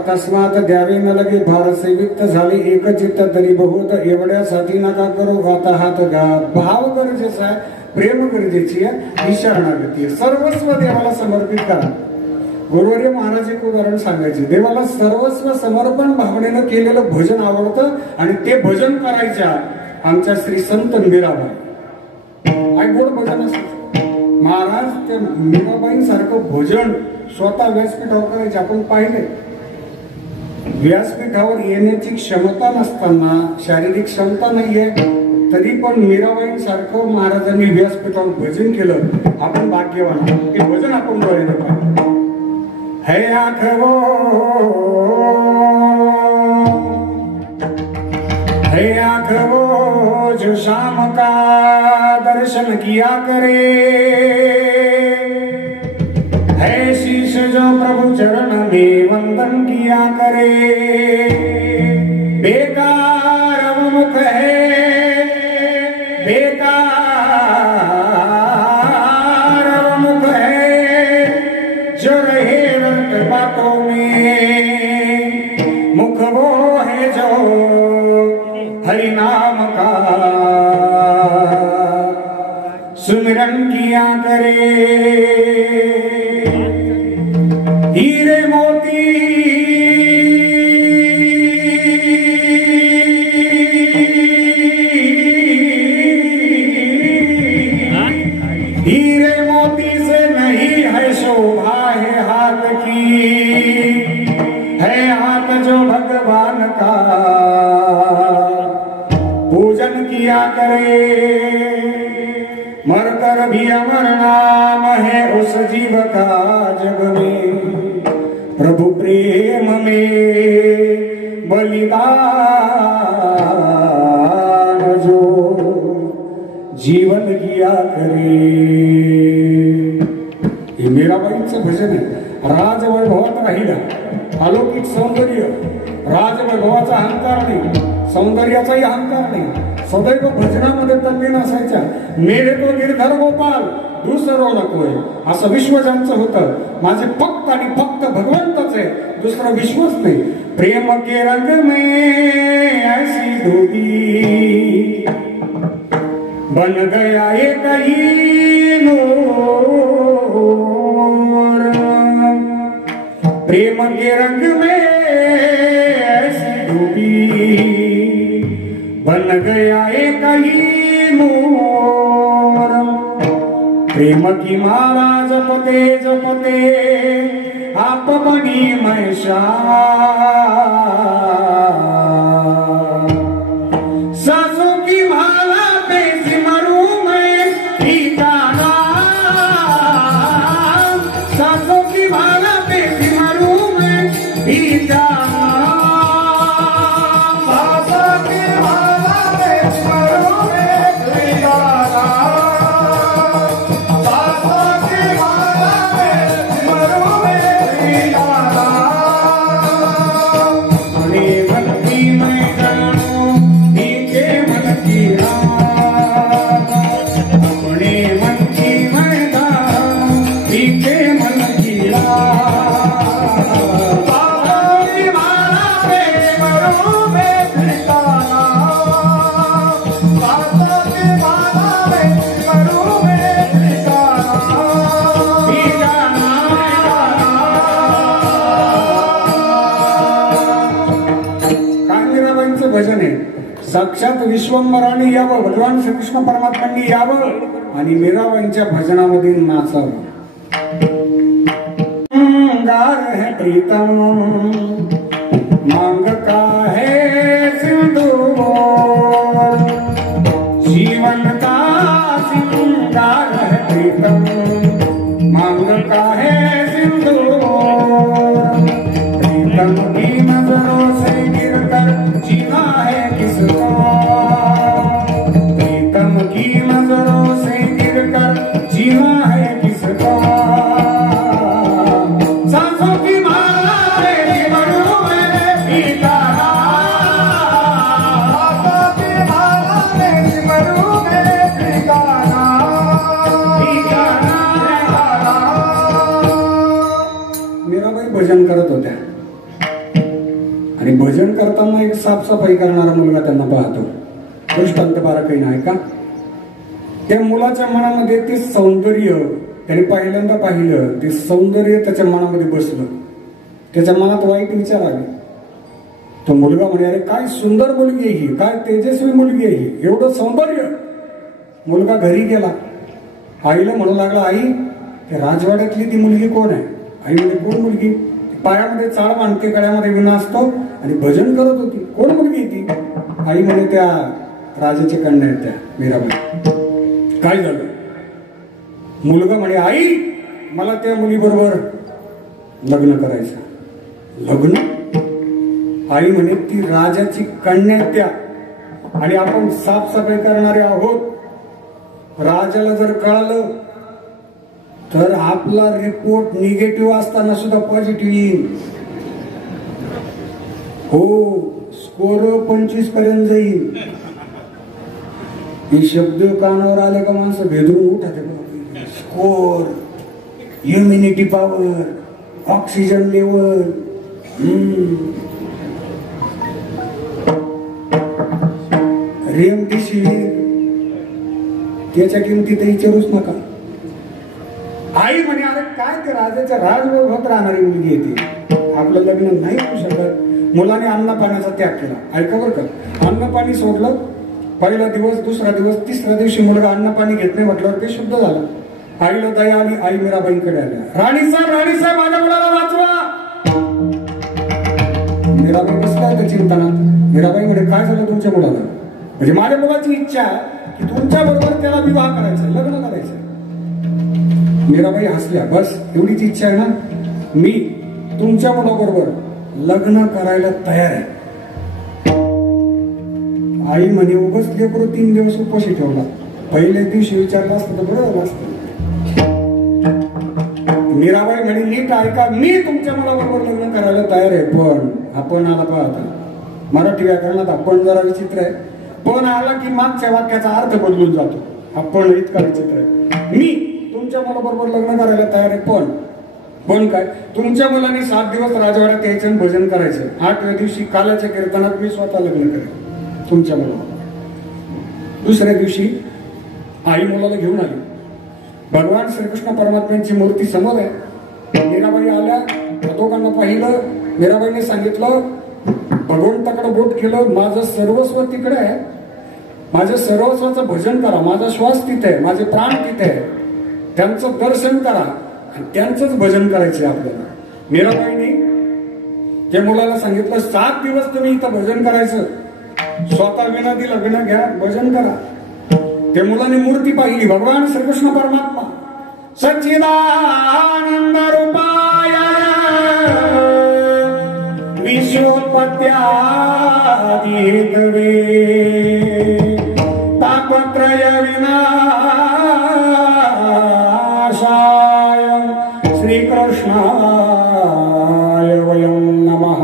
तस्मात द्यावे न लगे भारसेवित झाले एक चित्त तरी बहुत एवढ्यासाठी नका करू आता हात गा. भाव गरजेचा आहे, प्रेम गरजेची आहे, ही शरणागती आहे. सर्वस्व देवाला समर्पित करा. गुरुवर्य महाराज एक उदाहरण सांगायचे. देवाला सर्वस्व समर्पण भावनेनं केलेलं भजन आवडतं आणि ते भजन करायच्या आमच्या श्री संत मीराबाई. गोड भजन असत. महाराज त्या मीराबाईंसारखं भजन स्वतः व्यासपीठावर करायचे आपण पाहिले. व्यासपीठावर येण्याची क्षमता नसताना, शारीरिक क्षमता नाहीये, तरी पण मीराबाईंसारखं महाराजांनी व्यासपीठावर भजन केलं. आपण भाग्यवान. हे भजन आपण डोळ्याने पाहिलं. है आखवो जो शाम का दर्शन किया करे, है शीश जो प्रभु चरण में वंदन किया करे. बेकार मुख है, बेकार मुख है जो रहे व्यर्थ बातों में. मुख वो है जो हरि नाम का सुमिरन किया करे. हीरे मोती हीरे मोती से नहीं है शोभा, है हाथ की, है हाथ जो भगवान का पूजन किया करे. मरकर भी अमर नाम है उस जीव का जग में, प्रभु प्रेम में बलिदान जो जीवन किया करे. हे मीराबाईंचं भजन आहे. राजवैभवात राहिला, अलौकिक सौंदर्य, राजवैभवाचा अहंकार नाही, सौंदर्याचाही अहंकार नाही, सदैव भजनामध्ये तल्लीन असायच्या. मेरे तो गिरधर गोपाल दुसरं नकोय असं विश्व ज्यांचं होतं. माझे फक्त आणि फक्त भगवंतच आहे, दुसरं विश्वच नाही. प्रेम के रंग में ऐसी डूबी बन गया एक ही नूर. प्रेम के रंग में ऐसी डूबी बन गया एक ही नूर. प्रेम की माला जपते जपते आप बनी मैं सासों की माला पे सिमरू मैं ठिकाना. सासों की माला पे सिमरू मैं ठिकाना. भजन आहे. साक्षात विश्वंभराने यावं, भगवान श्रीकृष्ण परमात्म्यांनी यावं आणि मीराबाईंच्या भजनामध्ये नाचावं. गार है प्रीतम मांग का है सिंधु, जीवन का सिंगार है प्रीतम मांग का है सिंधु. प्रीतम की नजरों से गिरकर जीना है किसको, प्रीतम की नजरों से गिरकर जीना है किसको. सांसों की माला पे सिमरू मैं ठिकाना. सांसों की माला पे सिमरू मैं ठिकाना. मीराबाई भजन करत होत्या आणि भजन करताना एक साफसफाई करणारा मुलगा त्यांना पाहतो. दृष्टांत बारकाई नाही का. त्या मुलाच्या मनामध्ये ते सौंदर्य त्याने पहिल्यांदा पाहिलं, ते सौंदर्य त्याच्या मनामध्ये बसलं. त्याच्या मनात वाईट विचार आले. तो मुलगा म्हणे, अरे काय सुंदर मुलगी आहे ही, काय तेजस्वी मुलगी आहे ही, एवढं सौंदर्य. मुलगा घरी गेला, आईला म्हणू लागला, आई ते राजवाड्यातली ती मुलगी कोण आहे. आई म्हणे, कोण मुलगी. पायामध्ये चाळ मांडते, गळ्यामध्ये विणा असतो आणि भजन करत होती. कोण मुलगी ती? आई म्हणे त्या राजाची कन्या आहेत त्या मीराबाई. काय झालं? मुलगा म्हणे आई मला त्या मुलीबरोबर लग्न करायचं. लग्न? आई म्हणे ती राजाची कन्या त्या आणि आपण साफसफाई करणारे आहोत. राजाला जर कळालं तर आपला रिपोर्ट निगेटिव्ह असताना सुद्धा पॉझिटिव्ह येईल. हो, स्कोर 25 पर्यंत जाईल. हे शब्द कानावर आले का माणसं भेदून उठाते. Score, immunity power, oxygen level. Remdesivir त्याच्या किमती तर विचारूच नका. आई म्हणे अरे काय ते राजाच्या राजभोग होत राहणारी मुलगी येते, आपलं लग्न नाही होऊ शकत. मुलाने अन्न पाण्याचा त्याग केला. ऐका बरं का, अन्न पाणी सोडलं. पहिला दिवस, दुसरा दिवस, तिसऱ्या दिवशी मुलगा अन्न पाणी घेत नाही म्हटल्यावर ते शुद्ध झालं. आईला दया आली. आई मीराबाईंकडे आल्या. राणीसाहेब माझ्या मुलाला वाचवा. मीराबाई बसल्या त्या चिंतनात. मीराबाई म्हणे काय झालं तुमच्या मुलाला? म्हणजे माझ्या मुलाची इच्छा की तुमच्या बरोबर त्याला विवाह करायचा, लग्न करायचं. मीराबाई हसल्या. बस एवढीच इच्छा आहे ना? मी तुमच्या मुलाबरोबर लग्न करायला तयार आहे. आई म्हणे उगाच लेकरू 3 दिवस उपाशी ठेवला. पहिल्या दिवशी विचारलं असतं तर बरं झालं असतं. मीराबाई म्हणे नीट ऐका, मी तुमच्या मुलाबरोबर लग्न करायला तयार आहे. पण आपण आला पाहता मराठी व्याकरणात आपण जरा विचित्र आहे. पण आला की मागच्या वाक्याचा अर्थ बदलून जातो. आपण इतका विचित्र आहे. मी तुमच्या मुलाबरोबर लग्न करायला तयार आहे. पण काय? तुमच्या मुलाने 7 दिवस राजवाड्यात यायचं आणि भजन करायचं. 8व्या दिवशी काल्याच्या कीर्तनात मी स्वतः लग्न करेन तुमच्या मुलाबरोबर. दुसऱ्या दिवशी आई मुलाला घेऊन आली. भगवान श्रीकृष्ण परमात्म्यांची मूर्ती समोर आहे. मीराबाई आल्या, दोघांना पाहिलं. मीराबाईने सांगितलं भगवंताकडे बोट केलं, माझं सर्वस्व तिकडे आहे, माझ्या सर्वस्वाचं भजन करा. माझा श्वास तिथे आहे, माझे प्राण तिथे आहे. त्यांचं दर्शन करा आणि त्यांचंच भजन करायचे आपल्याला. मीराबाईंनी त्या मुलाला सांगितलं 7 दिवस तुम्ही इथं भजन करायचं. स्वतः विना दिला, विना घ्या, भजन करा. त्या मुलाने मूर्ती पाहिली. भगवान श्रीकृष्ण परमात्मा सच्चिदानंद रूपाय विश्वोत्पत्त्यादिहेतवे तापत्रय विनाशाय श्रीकृष्णाय वयं नमः.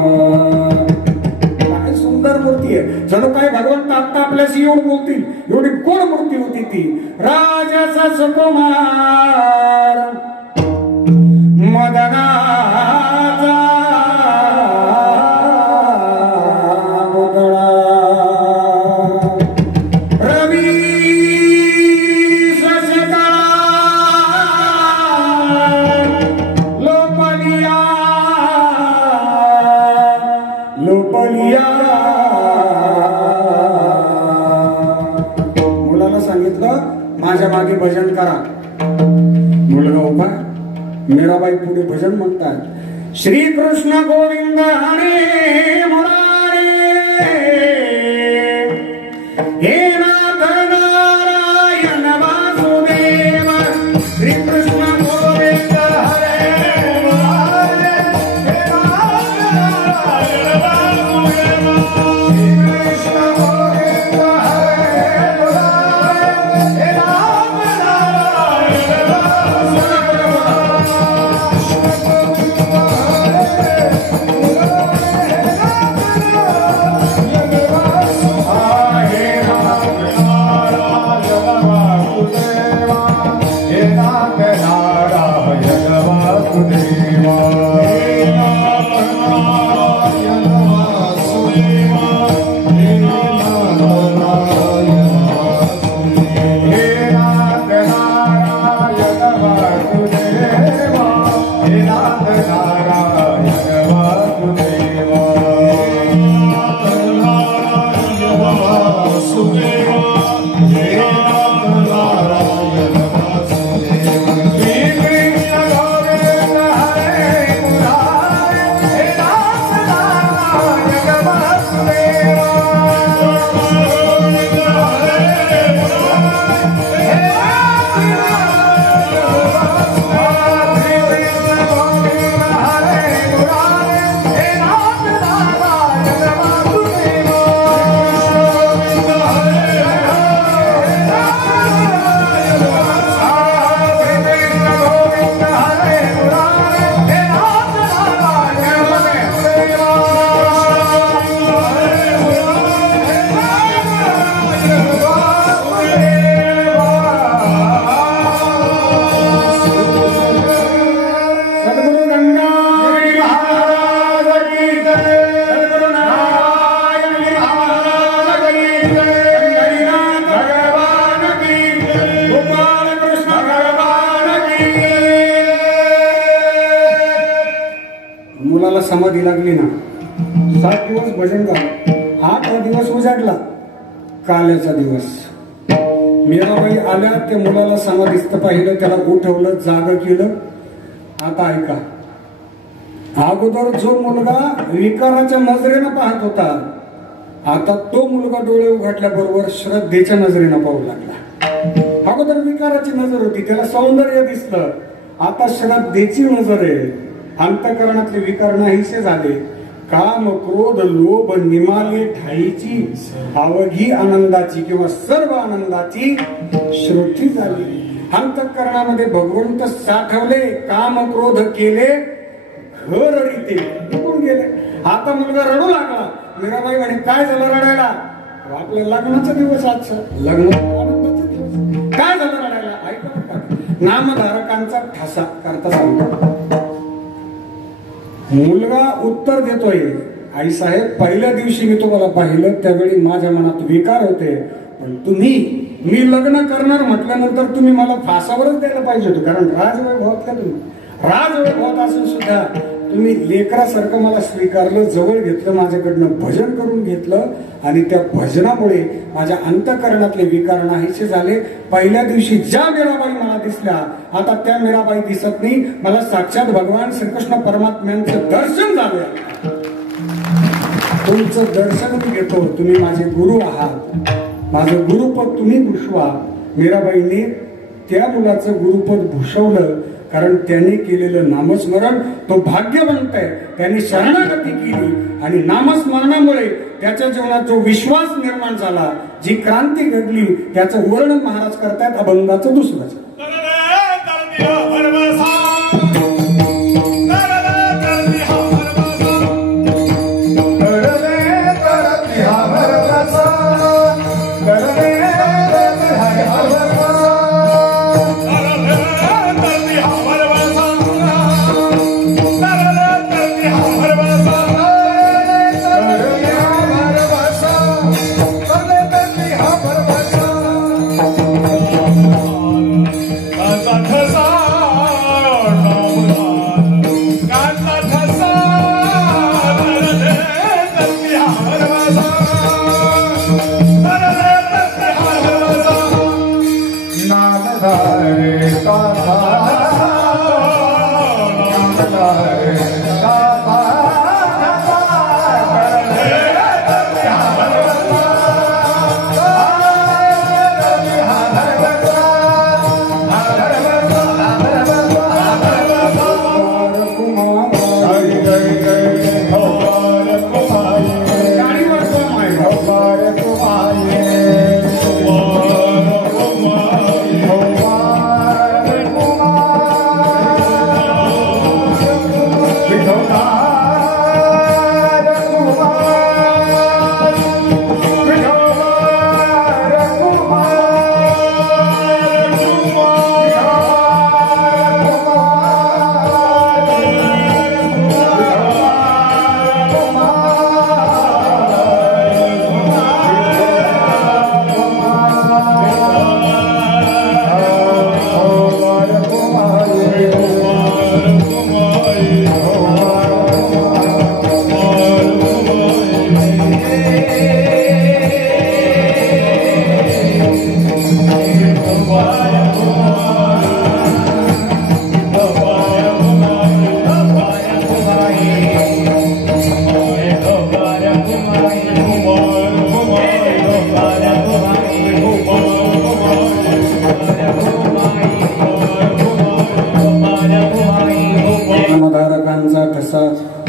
काय सुंदर मूर्ती आहे. जणू काय भगवंत आता आपल्याशी येऊन बोलतील एवढी कोण मूर्ती होती ती. राजसा सुकुमार मदनाचा पुतळा रवी शशका लोपलिया मुलाला सांगितलं माझ्या मागे भजन करा. मुलगा उभा. मीराबाई पुढे भजन म्हणतात. श्रीकृष्ण गोविंद हरे मुरारे हे नाथ नारायण वासुदेव. श्रीकृष्ण गोविंद हरे मुरारे हे नाथ नारायण वासुदेव. श्रीकृष्ण गोविंद हरे मुरारे हे नाथ नारायण वासुदेव. मुलाला समाधी लागली ना, 7 दिवस भजन झालं, 8वा दिवस उजाडला, काल्याचा दिवस. मीराबाई आल्या, त्या मुलाला समाधीस्थ पाहिलं, त्याला उठवलं, जाग केलं. आता ऐका, अगोदर जो मुलगा विकाराच्या नजरेनं पाहत होता, आता तो मुलगा डोळे उघडल्याबरोबर श्रद्धेच्या नजरेनं पाहू लागला. अगोदर विकाराची नजर होती, त्याला सौंदर्य दिसलं, आता श्रद्धेची नजर आहे. अंतःकरणातले विकार नाहीसे झाले. काम क्रोध लोभ निमाले ठाईची, अवघी आनंदाची किंवा सर्व आनंदाची श्रुती झाली. अंतःकरणामध्ये भगवंत साठवले, काम क्रोध केले, घर रीते निघून गेले. आता मुलगा रडू लागला. मीराबाई म्हणे, काय झालं रडायला? आपल्या लग्नाचा दिवस आजचा, लग्न आनंदाचा दिवस, काय झालं रडायला? ऐका का, नामधारकांचा ठसा करता सांगतो. मुलगा उत्तर देतोय, आई साहेब, पहिल्या दिवशी मी तुम्हाला पाहिलं त्यावेळी माझ्या मनात विकार होते, पण मी लग्न करणार म्हटल्यानंतर तुम्ही मला फासावरच द्यायला पाहिजे होतं, कारण राजवैभवात का तुम्ही राजवैभवात असून सुद्धा तुम्ही लेकरासारखं मला स्वीकारलं, जवळ घेतलं, माझ्याकडनं भजन करून घेतलं, आणि त्या भजनामुळे माझ्या अंतःकरणातले विकार नाहीसे झाले. पहिल्या दिवशी ज्या मीराबाई मला दिसल्या, आता त्या मीराबाई दिसत नाही. मला साक्षात भगवान श्रीकृष्ण परमात्म्यांचं दर्शन झालं. तुमचं दर्शन मी घेतो, तुम्ही माझे गुरु आहात, माझं गुरुपद तुम्ही भूषवा. मीराबाईंनी त्या मुलाचं गुरुपद भूषवलं, कारण त्यांनी केलेलं नामस्मरण तो भाग्यवंत आहे. त्यांनी शरणागती केली आणि नामस्मरणामुळे त्याच्या जीवनात जो विश्वास निर्माण झाला, जी क्रांती घडली, त्याचं वर्णन महाराज करतायत अभंगाचं दुसरंच.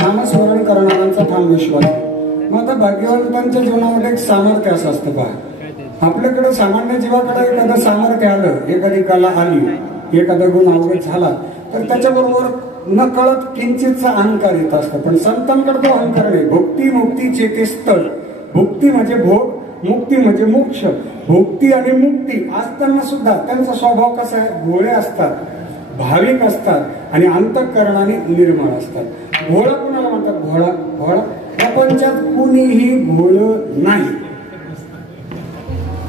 नामस्मरण करणाऱ्यांचा ठाम विश्वास. मग आता भाग्यवंतांच्या जीवनामध्ये एक सामर्थ्य असं असतं पहा. आपल्याकडे सामान्य जीवाकडे एखादं सामर्थ्य आलं, एखादी कला आली, एखादा गुण अवगत झाला, तर त्याच्याबरोबर न कळत किंचितचा अहंकार येत असतं. पण संतांकडे तो अहंकार नाही. भुक्ती मुक्ती चेते स्थळ. भुक्ती म्हणजे भोग, मुक्ती म्हणजे मोक्ष. भुक्ती आणि मुक्ती असताना सुद्धा त्यांचा स्वभाव कसा आहे? भोळे असतात, भाविक असतात आणि अंतःकरणाने निर्मळ असतात. भोळा कोणाला म्हणतात? भोळा भोळा प्रपंचात कुणीही भोळ नाही.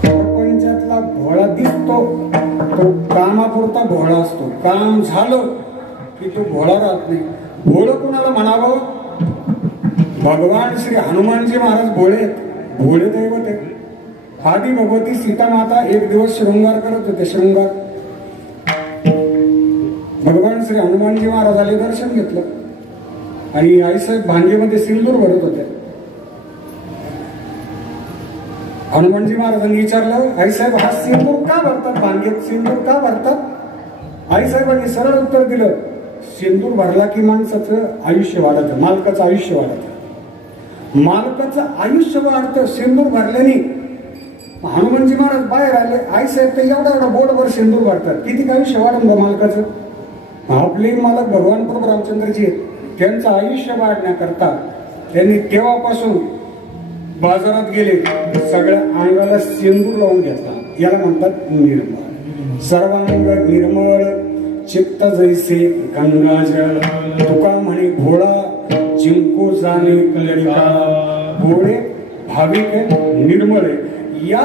प्रपंचातला भोळा दिसतो तो कामापुरता भोळा असतो. काम झालं की तो भोळा राहत नाही. भोळं कोणाला म्हणावं? भगवान श्री हनुमानजी महाराज भोळे भोळे दैवत आहे. आधी भगवती सीता माता एक दिवस शृंगार करत होते. शृंगार भगवान श्री हनुमानजी महाराजांनी दर्शन घेतलं आणि आईसाहेब भांगेमध्ये सिंदूर भरत होते. हनुमानजी महाराजांनी विचारलं, आईसाहेब हा सिंदूर का भरतात? भांगेत सिंदूर का भरतात? आईसाहेबांनी सरळ उत्तर दिलं, सिंदूर भरला की माणसाचं आयुष्य वाढतं, मालकाचं आयुष्य वाढतं. मालकाचं आयुष्य वाढतं सिंदूर भरल्याने. हनुमानजी महाराज बाहेर आले. आईसाहेब ते एवढा एवढा बोटभर सिंदूर भरतात, किती आयुष्य वाढतं मालकाचं? आपले मालक भगवान प्रभू रामचंद्रजी त्यांचं आयुष्य वाढण्याकरता त्यांनी तेव्हापासून बाजारात गेले, सगळ्या अंगाला सिंदूर लावून घेतला. याला म्हणतात निर्मळ. सर्वांग निर्मळ चित्त जैसे गंगाजल. तुका म्हणे भोळा जिंको जाणे ललिता. भोळे भाविक आहे, निर्मळ आहे. या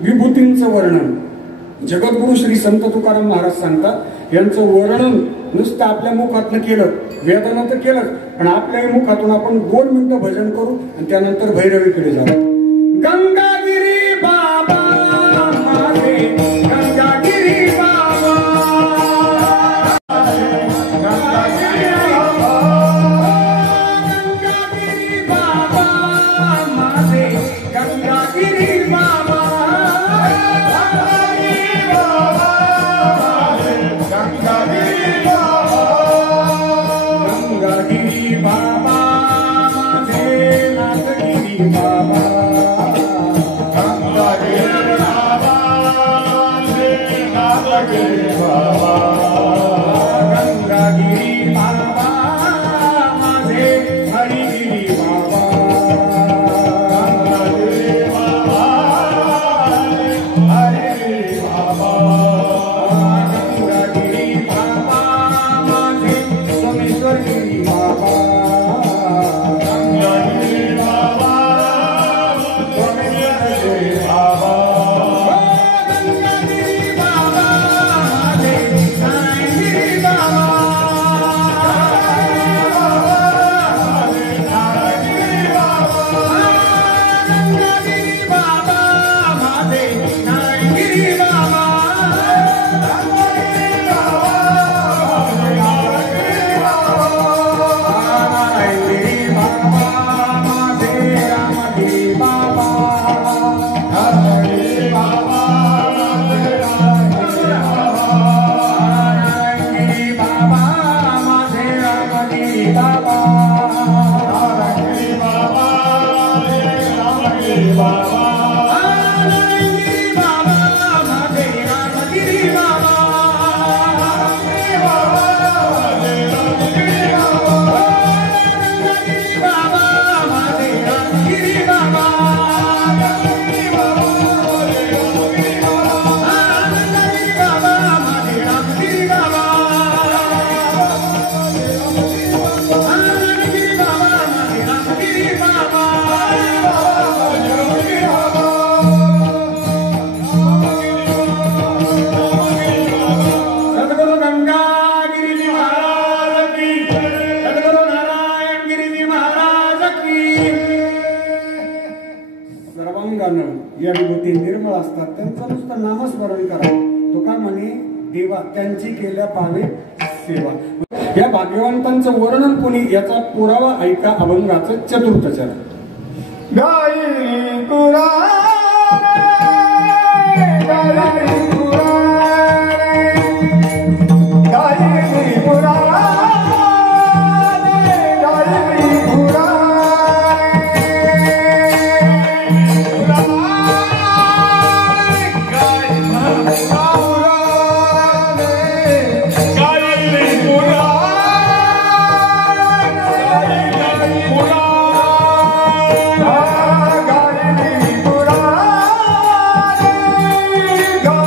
विभूतींचं वर्णन जगद्गुरु श्री संत तुकाराम महाराज सांगतात. यांचं वर्णन नुसतं आपल्या मुखातनं केलं, वेदानं तर केलं, पण आपल्याही मुखातून आपण 2 मिनिटं भजन करू आणि त्यानंतर भैरवीकडे जाऊ. गंगागिरी बाबा माझे, गंगागिरी बाबा, गंगागिरी बाबा माझे, गंगागिरी बाबा, गंगागिरी बाबा माझे नाथगिरी बाबा, गंगागिरी बाबा माझे नाथगिरी बाबा, गंगागिरी बाबा माझे हरिगिरी बाबा, गंगागिरी बाबा हरिगिरी बाबा, गंगागिरी बाबा माझे सोमेश्वरगिरी बाबा, गंगागिरी बाबा सोमेश्वरगिरी बाबा, गंगागिरी बाबा माझे नारायणगिरी बाबा, नारायणगिरी बाबा, गंगागिरी बाबा माझे नारायणगिरी बाबा, या विभूती निर्मळ असतात, त्यांचं नुसतं नामस्मरण करा. तुका म्हणे देवा त्यांची केल्या पावे सेवा. या भाग्यवंतांचं वर्णन कोणी, याचा पुरावा ऐका अभंगाचं 4th चरण. गाई पुरा गाई पुरा गाई पुरा गाई पुरा Go!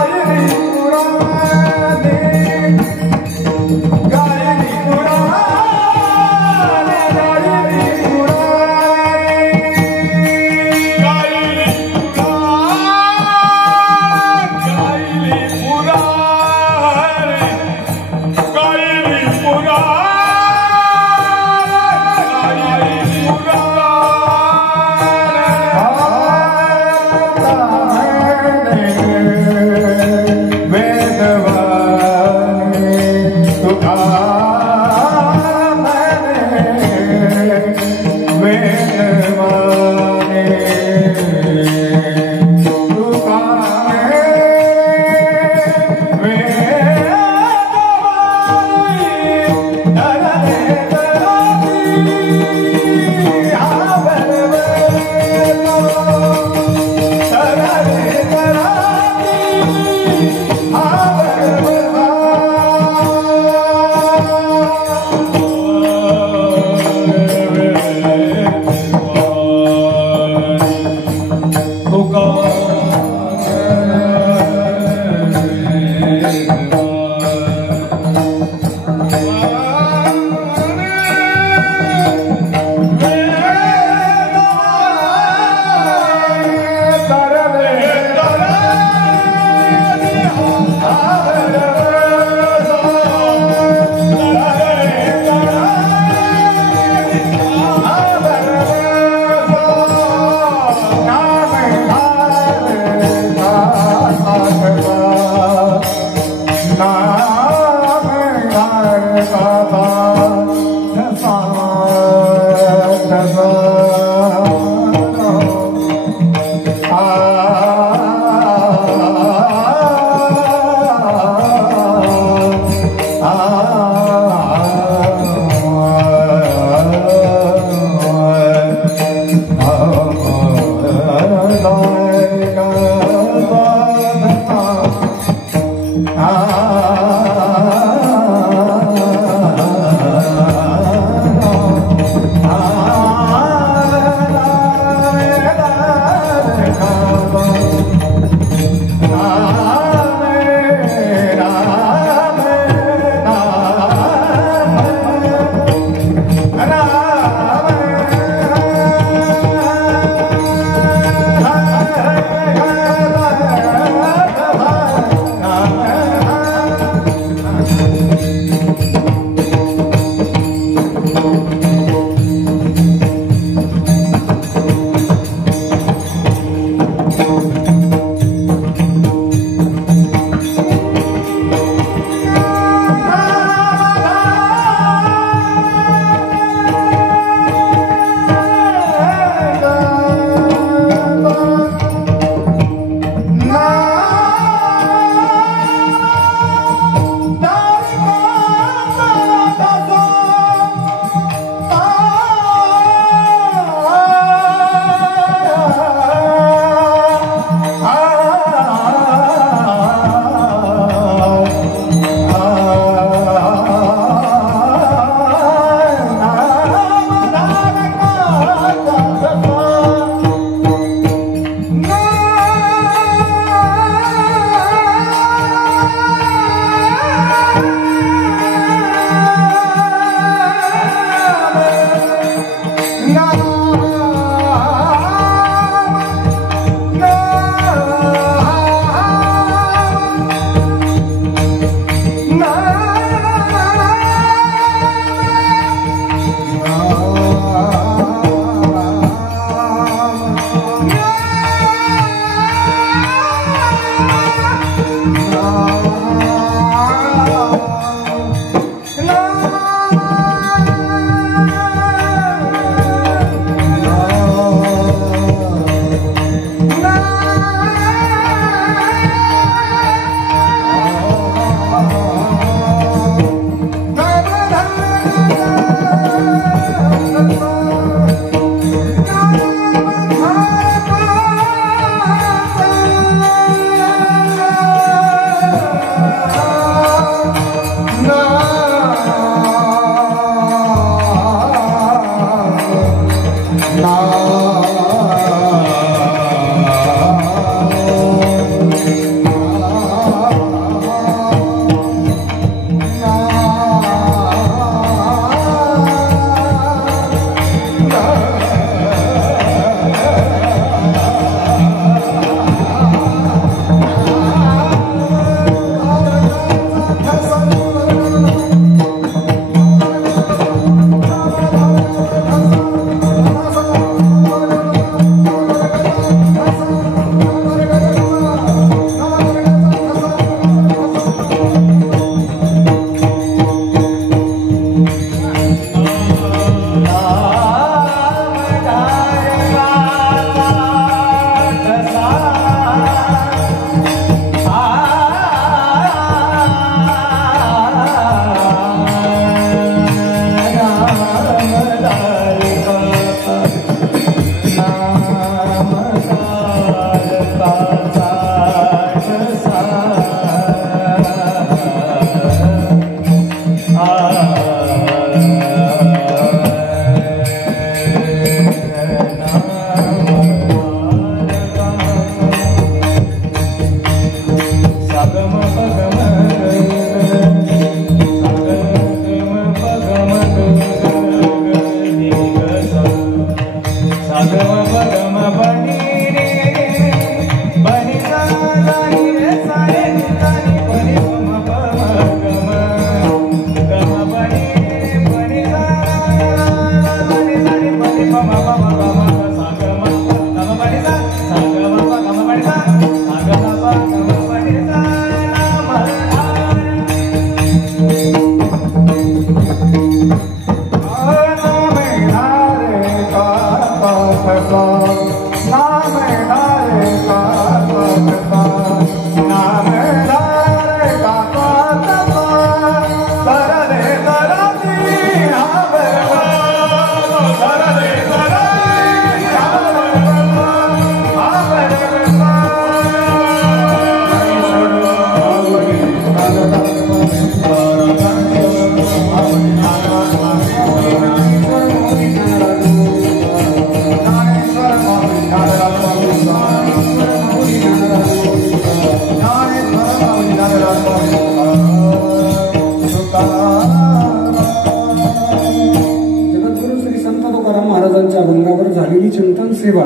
तुकाराम महाराजांच्या अभंगावर झालेली चिंतन सेवा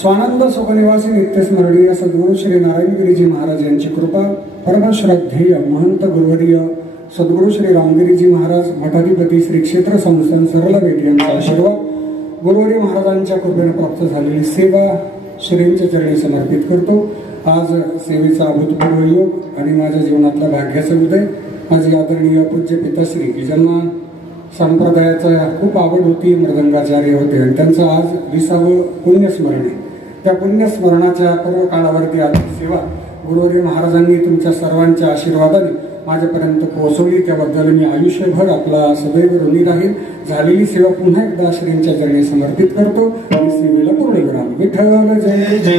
स्वानंद सुखनिवासी नित्यस्मरणीय सद्गुरू श्री नारायणगिरीजी महाराज यांची कृपा, परमश्रद्धेय महंत गुरुवर्य सद्गुरू श्री रामगिरीजी महाराज मठाधिपती श्री क्षेत्र संस्थान सरलवेद यांचा आशीर्वाद, गुरुवर्य महाराजांच्या कृपेने प्राप्त झालेली सेवा श्रींच्या चरणी समर्पित करतो। आज सेवेचा अभूतपूर्व योग आणि माझ्या जीवनातला भाग्याचा उदय माझे आदरणीय पूज्य पिताश्री ज्यांना संप्रदायाचा खूप आवड होती, मृदंगाचार्य होते आणि त्यांचं आज 20वे पुण्यस्मरण आहे। त्या पुण्यस्मरणाच्या पूर्व काळावरती आजची सेवा गुरुवर्य महाराजांनी तुमच्या सर्वांच्या आशीर्वादाने माझ्यापर्यंत पोहोचवली, त्याबद्दल मी आयुष्यभर आपला सदैव ऋणी राहील। झालेली सेवा पुन्हा एकदा श्रींच्या चरणी समर्पित करतो आणि सेवेला पूर्ण करा। विठ्ठल जय जय